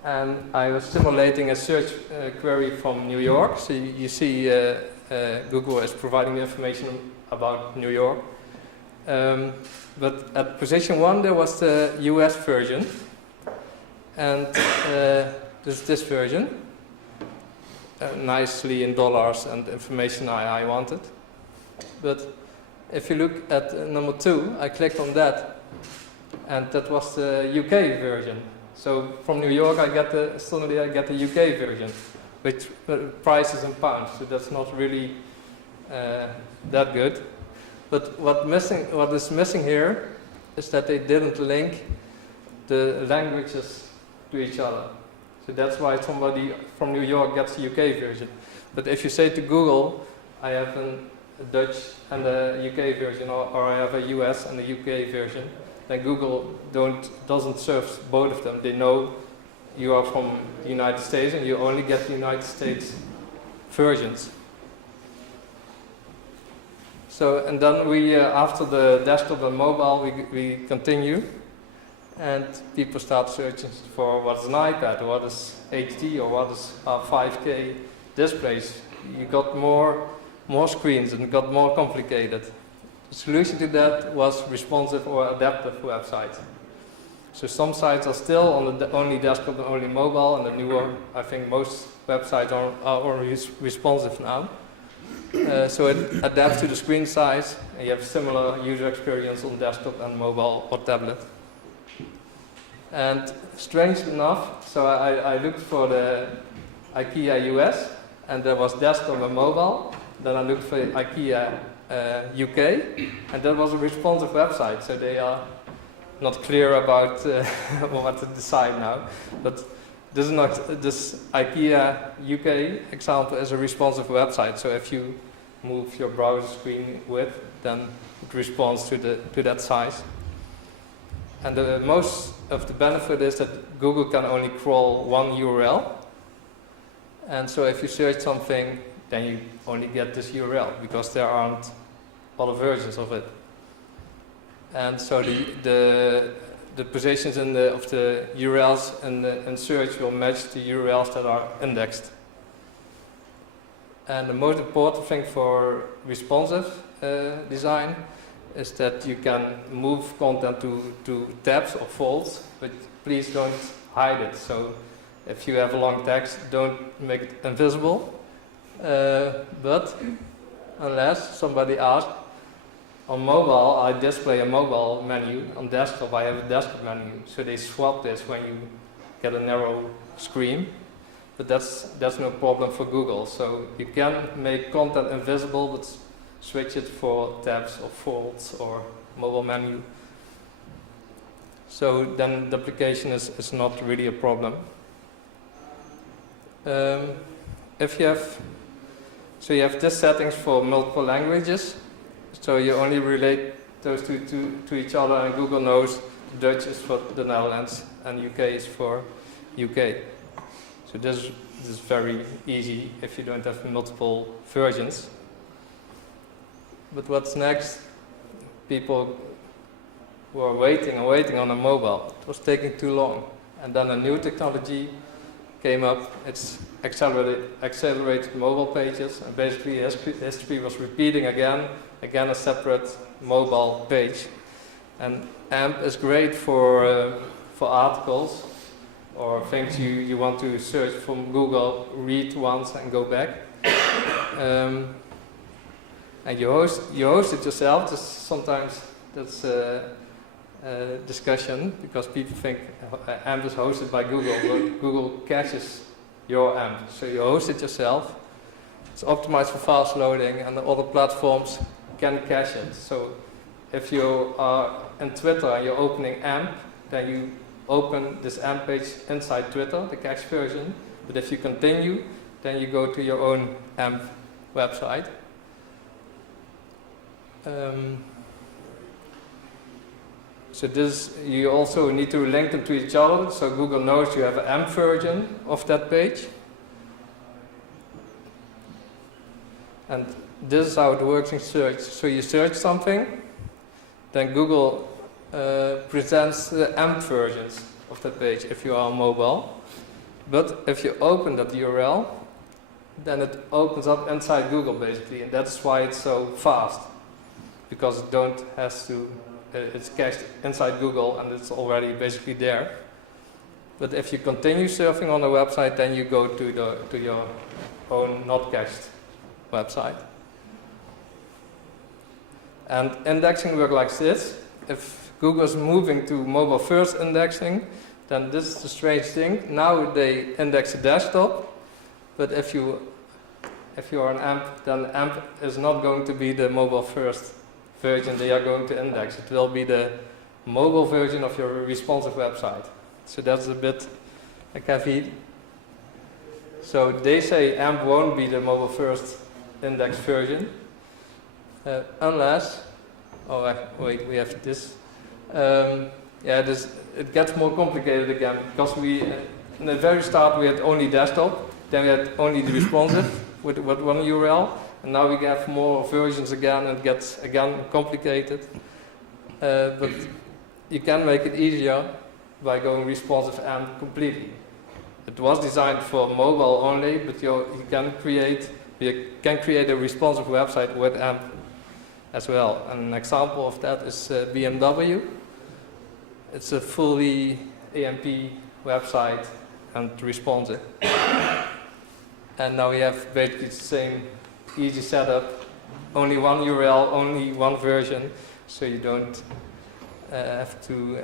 and I was simulating a search query from New York. So you see Google is providing information about New York. But at position 1 there was the US version, and there's this version, nicely in dollars and information I wanted. But if you look at number 2, I clicked on that, and that was the UK version. So from New York suddenly I get the UK version, which price is in pounds, so that's not really that good. But what is missing here is that they didn't link the languages to each other. So that's why somebody from New York gets the UK version. But if you say to Google, I have a Dutch and a UK version, or I have a US and a UK version, then Google doesn't serve both of them. They know you are from the United States and you only get the United States versions. So, and then we, after the desktop and mobile, we continue, and people start searching for what is an iPad, or what is HD, or what is 5K displays. You got more screens and it got more complicated. The solution to that was responsive or adaptive websites. So some sites are still on the only desktop and only mobile, and the newer, I think most websites are responsive now. So it adapts to the screen size, and you have similar user experience on desktop and mobile or tablet. And strange enough, so I looked for the IKEA US, and there was desktop and mobile. Then I looked for IKEA UK, and that was a responsive website, so they are not clear about what to decide now. But this IKEA UK example is a responsive website, so if you move your browser screen width, then it responds to that size. And most of the benefit is that Google can only crawl one URL, and so if you search something, then you only get this URL, because there aren't other versions of it. And so the positions of the URLs in search will match the URLs that are indexed. And the most important thing for responsive design is that you can move content to tabs or folds, but please don't hide it. So if you have a long text, don't make it invisible. But unless somebody asks, on mobile I display a mobile menu, on desktop I have a desktop menu, so they swap this when you get a narrow screen. but that's no problem for Google. So you can make content invisible, but switch it for tabs or folds or mobile menu. So then the application is not really a problem. If you have, so you have these settings for multiple languages. So you only relate those two to each other, and Google knows Dutch is for the Netherlands and UK is for UK. So this is very easy if you don't have multiple versions. But what's next? People were waiting and waiting on a mobile. It was taking too long. And then a new technology came up. It's accelerated mobile pages. And basically history was repeating again a separate mobile page. And AMP is great for articles or things you want to search from Google, read once and go back. And you host it yourself. Just sometimes that's a discussion because people think AMP is hosted by Google, but Google caches your AMP. So you host it yourself. It's optimized for fast loading, and the other platforms can cache it. So if you are in Twitter and you're opening AMP, then you open this AMP page inside Twitter, the cached version. But if you continue, then you go to your own AMP website. So this, you also need to link them to each other, so Google knows you have an AMP version of that page. And this is how it works in search. So you search something, then Google presents the AMP versions of that page if you are on mobile. But if you open that URL, then it opens up inside Google basically, and that's why it's so fast. Because it it's cached inside Google and it's already basically there. But if you continue surfing on the website, then you go to your own not cached website. And indexing works like this. If Google is moving to mobile first indexing, then this is the strange thing. Now they index the desktop, but if you are an AMP, then AMP is not going to be the mobile first version they are going to index. It will be the mobile version of your responsive website. So that's a bit a caveat. So they say AMP won't be the mobile first index version unless, wait, we have this. It gets more complicated again because in the very start we had only desktop, then we had only the responsive with one URL. And now we have more versions again, and it gets again complicated. But you can make it easier by going responsive AMP completely. It was designed for mobile only, but you can create a responsive website with AMP as well. And an example of that is BMW. It's a fully AMP website and responsive. And now we have basically the same easy setup, only one URL, only one version, so you don't have to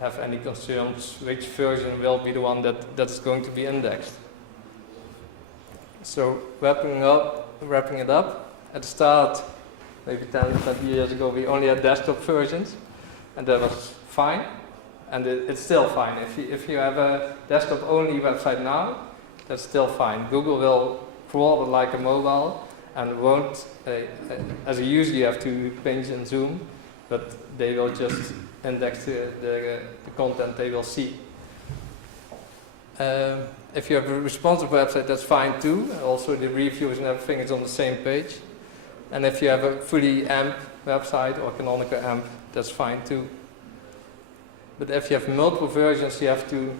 have any concerns which version will be the one that's going to be indexed. So wrapping it up, at the start, maybe 10, 20 years ago, we only had desktop versions, and that was fine, and it's still fine. If you have a desktop-only website now, that's still fine. Google will crawl it like a mobile, and won't, as a user you have to pinch and zoom, but they will just index the content they will see. If you have a responsive website, that's fine too. Also the reviews and everything is on the same page. And if you have a fully AMP website or canonical AMP, that's fine too. But if you have multiple versions, you have to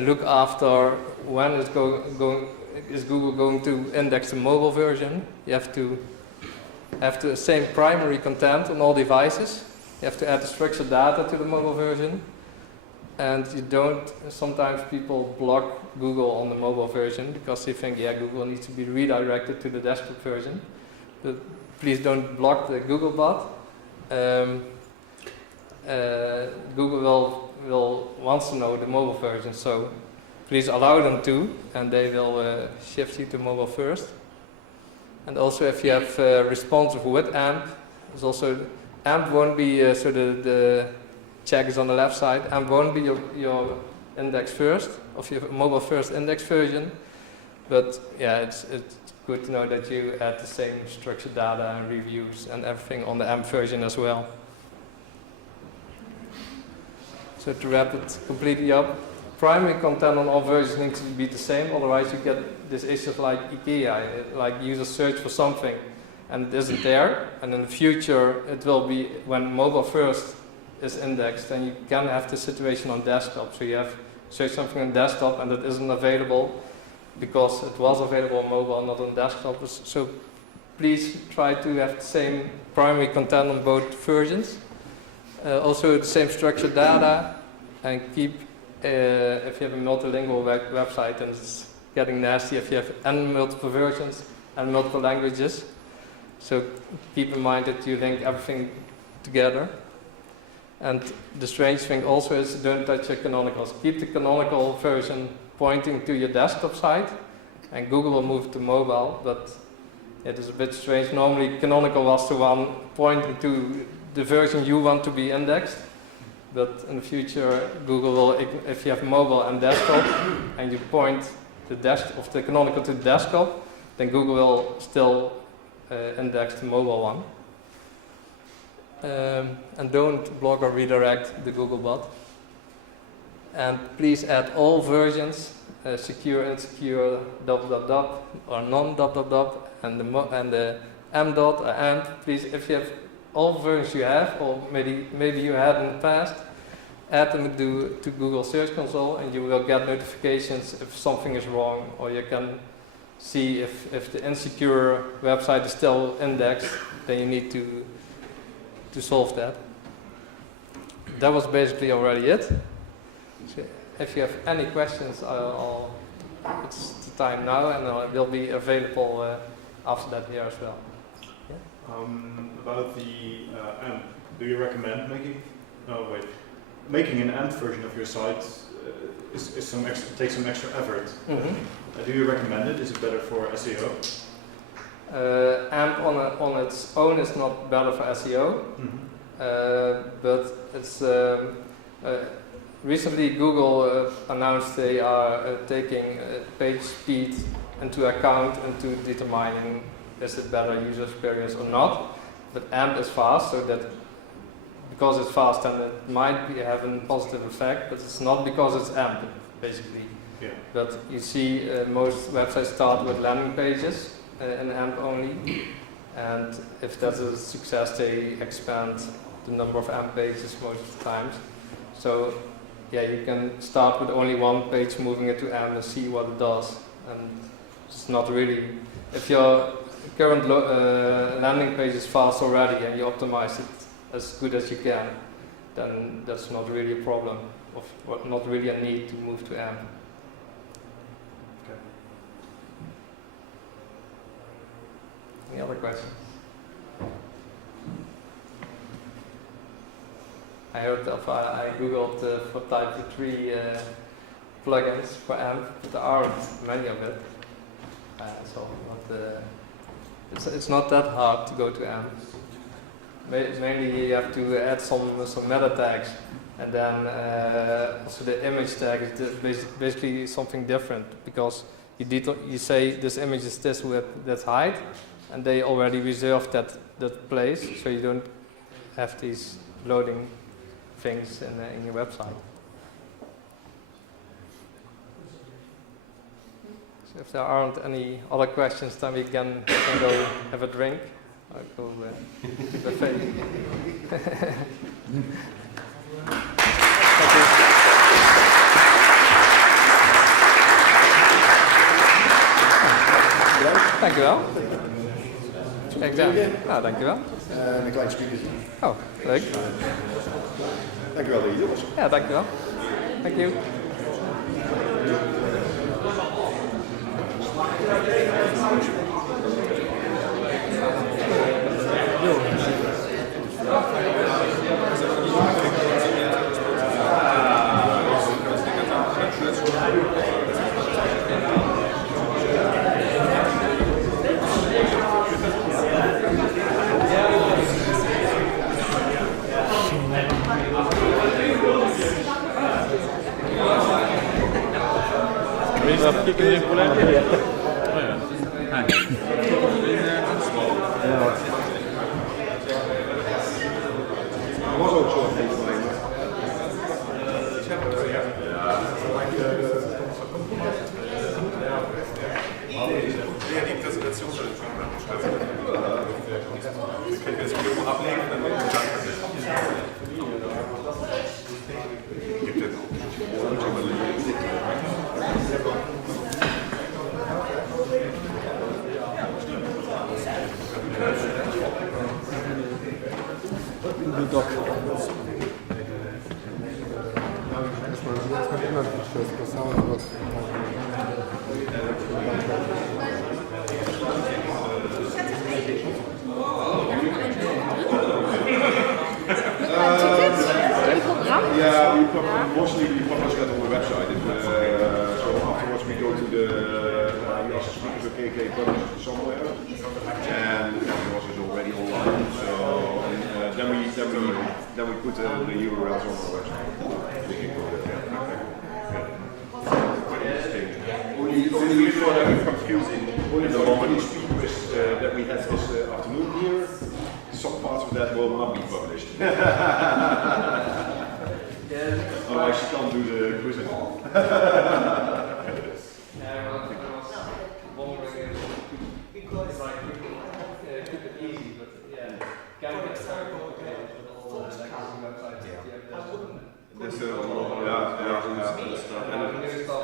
look after when it's is Google going to index the mobile version. You have to have the same primary content on all devices. You have to add the structured data to the mobile version. And you don't, sometimes people block Google on the mobile version because they think, yeah, Google needs to be redirected to the desktop version. But please don't block the Google bot. Google wants to know the mobile version, so please allow them to, and they will shift you to mobile first. And also if you have responsive with AMP, there's also AMP won't be, so the check is on the left side, AMP won't be your index first, of your mobile first index version, but yeah, it's good to know that you add the same structured data and reviews and everything on the AMP version as well. So to wrap it completely up, primary content on all versions needs to be the same, otherwise you get these issues like IKEA, like users search for something and it isn't there, and in the future it will be when mobile first is indexed, and you can have the situation on desktop, so you have search something on desktop and it isn't available because it was available on mobile, not on desktop. So please try to have the same primary content on both versions. Also the same structured data, and keep, if you have a multilingual website, and it's getting nasty if you have multiple versions and multiple languages. So keep in mind that you link everything together. And the strange thing also is don't touch your canonicals. Keep the canonical version pointing to your desktop site, and Google will move to mobile, but it is a bit strange. Normally canonical was the one pointing to the version you want to be indexed, but in the future Google will, if you have mobile and desktop and you point the canonical to the desktop, then Google will still index the mobile one. And don't block or redirect the Google bot. And please add all versions, secure, insecure, ... or non ... and the m dot or amp. Please, if you have all versions you have, or maybe you had in the past, add them to Google Search Console, and you will get notifications if something is wrong, or you can see if the insecure website is still indexed, then you need to solve that. That was basically already it. So if you have any questions, it's the time now, and it will be available after that here as well. Yeah? About the AMP, do you recommend making an AMP version of your site takes some extra effort? Mm-hmm. Do you recommend it? Is it better for SEO? AMP on its own is not better for SEO, but it's recently Google announced they are taking page speed into account into determining is it better user experience or not. But AMP is fast, so that because it's fast, then it might have a positive effect, but it's not because it's AMP basically. Yeah. But you see most websites start with landing pages in AMP only, and if that's a success, they expand the number of AMP pages most of the times. So yeah, you can start with only one page, moving it to AMP and see what it does. And it's not really, if your current landing page is fast already and you optimize it as good as you can, then that's not really a problem, or not really a need to move to AMP. Any other questions? I heard I googled for TYPO3 plugins for AMP, but there aren't many of it. It's not that hard to go to AMP. Mainly you have to add some meta tags, and then also the image tag is basically something different, because you say this image is this width, that height, and they already reserve that place, so you don't have these loading things in your website. So if there aren't any other questions, then we can go have a drink. I'll go to the buffet. Dank u wel. Kijk daar. Nou, dank u wel. Een klein speakertje. Oh, leuk. Dank u wel dat je hier was. Ja, dank u wel. Thank you. geen probleem. Oh ja. Was ook zo geen probleem. Ja, die Präsentation soll ich schon ich kann jetzt Video ablegen, dann wird es gibt jetzt Yeah, mostly we publish that on the website. So afterwards we go to the we ask the speakers, okay, can you publish it somewhere? And the was is already online. So then we put the URLs on our website. Only for confusing the only speakers that we had this afternoon here. Some parts of that will not be published. Otherwise you can't do the quiz at all.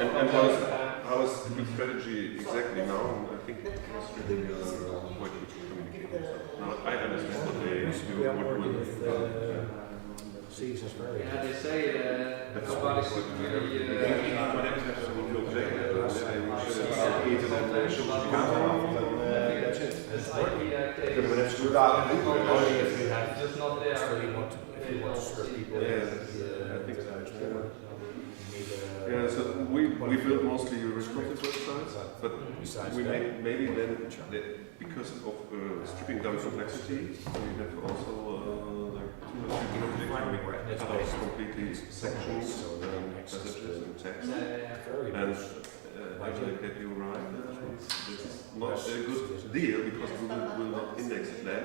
And how is the good strategy exactly now? I think it was really quite good communicating. Now I understand what they do, what will yeah, they say nobody should really just not there. Yeah, so we build mostly restricted websites, but we maybe then because of stripping down complexity, we have also like 2 or 3 objects where we cut out completely sections, messages and text. And if I get you right, it's not a good deal because Google will not index it then.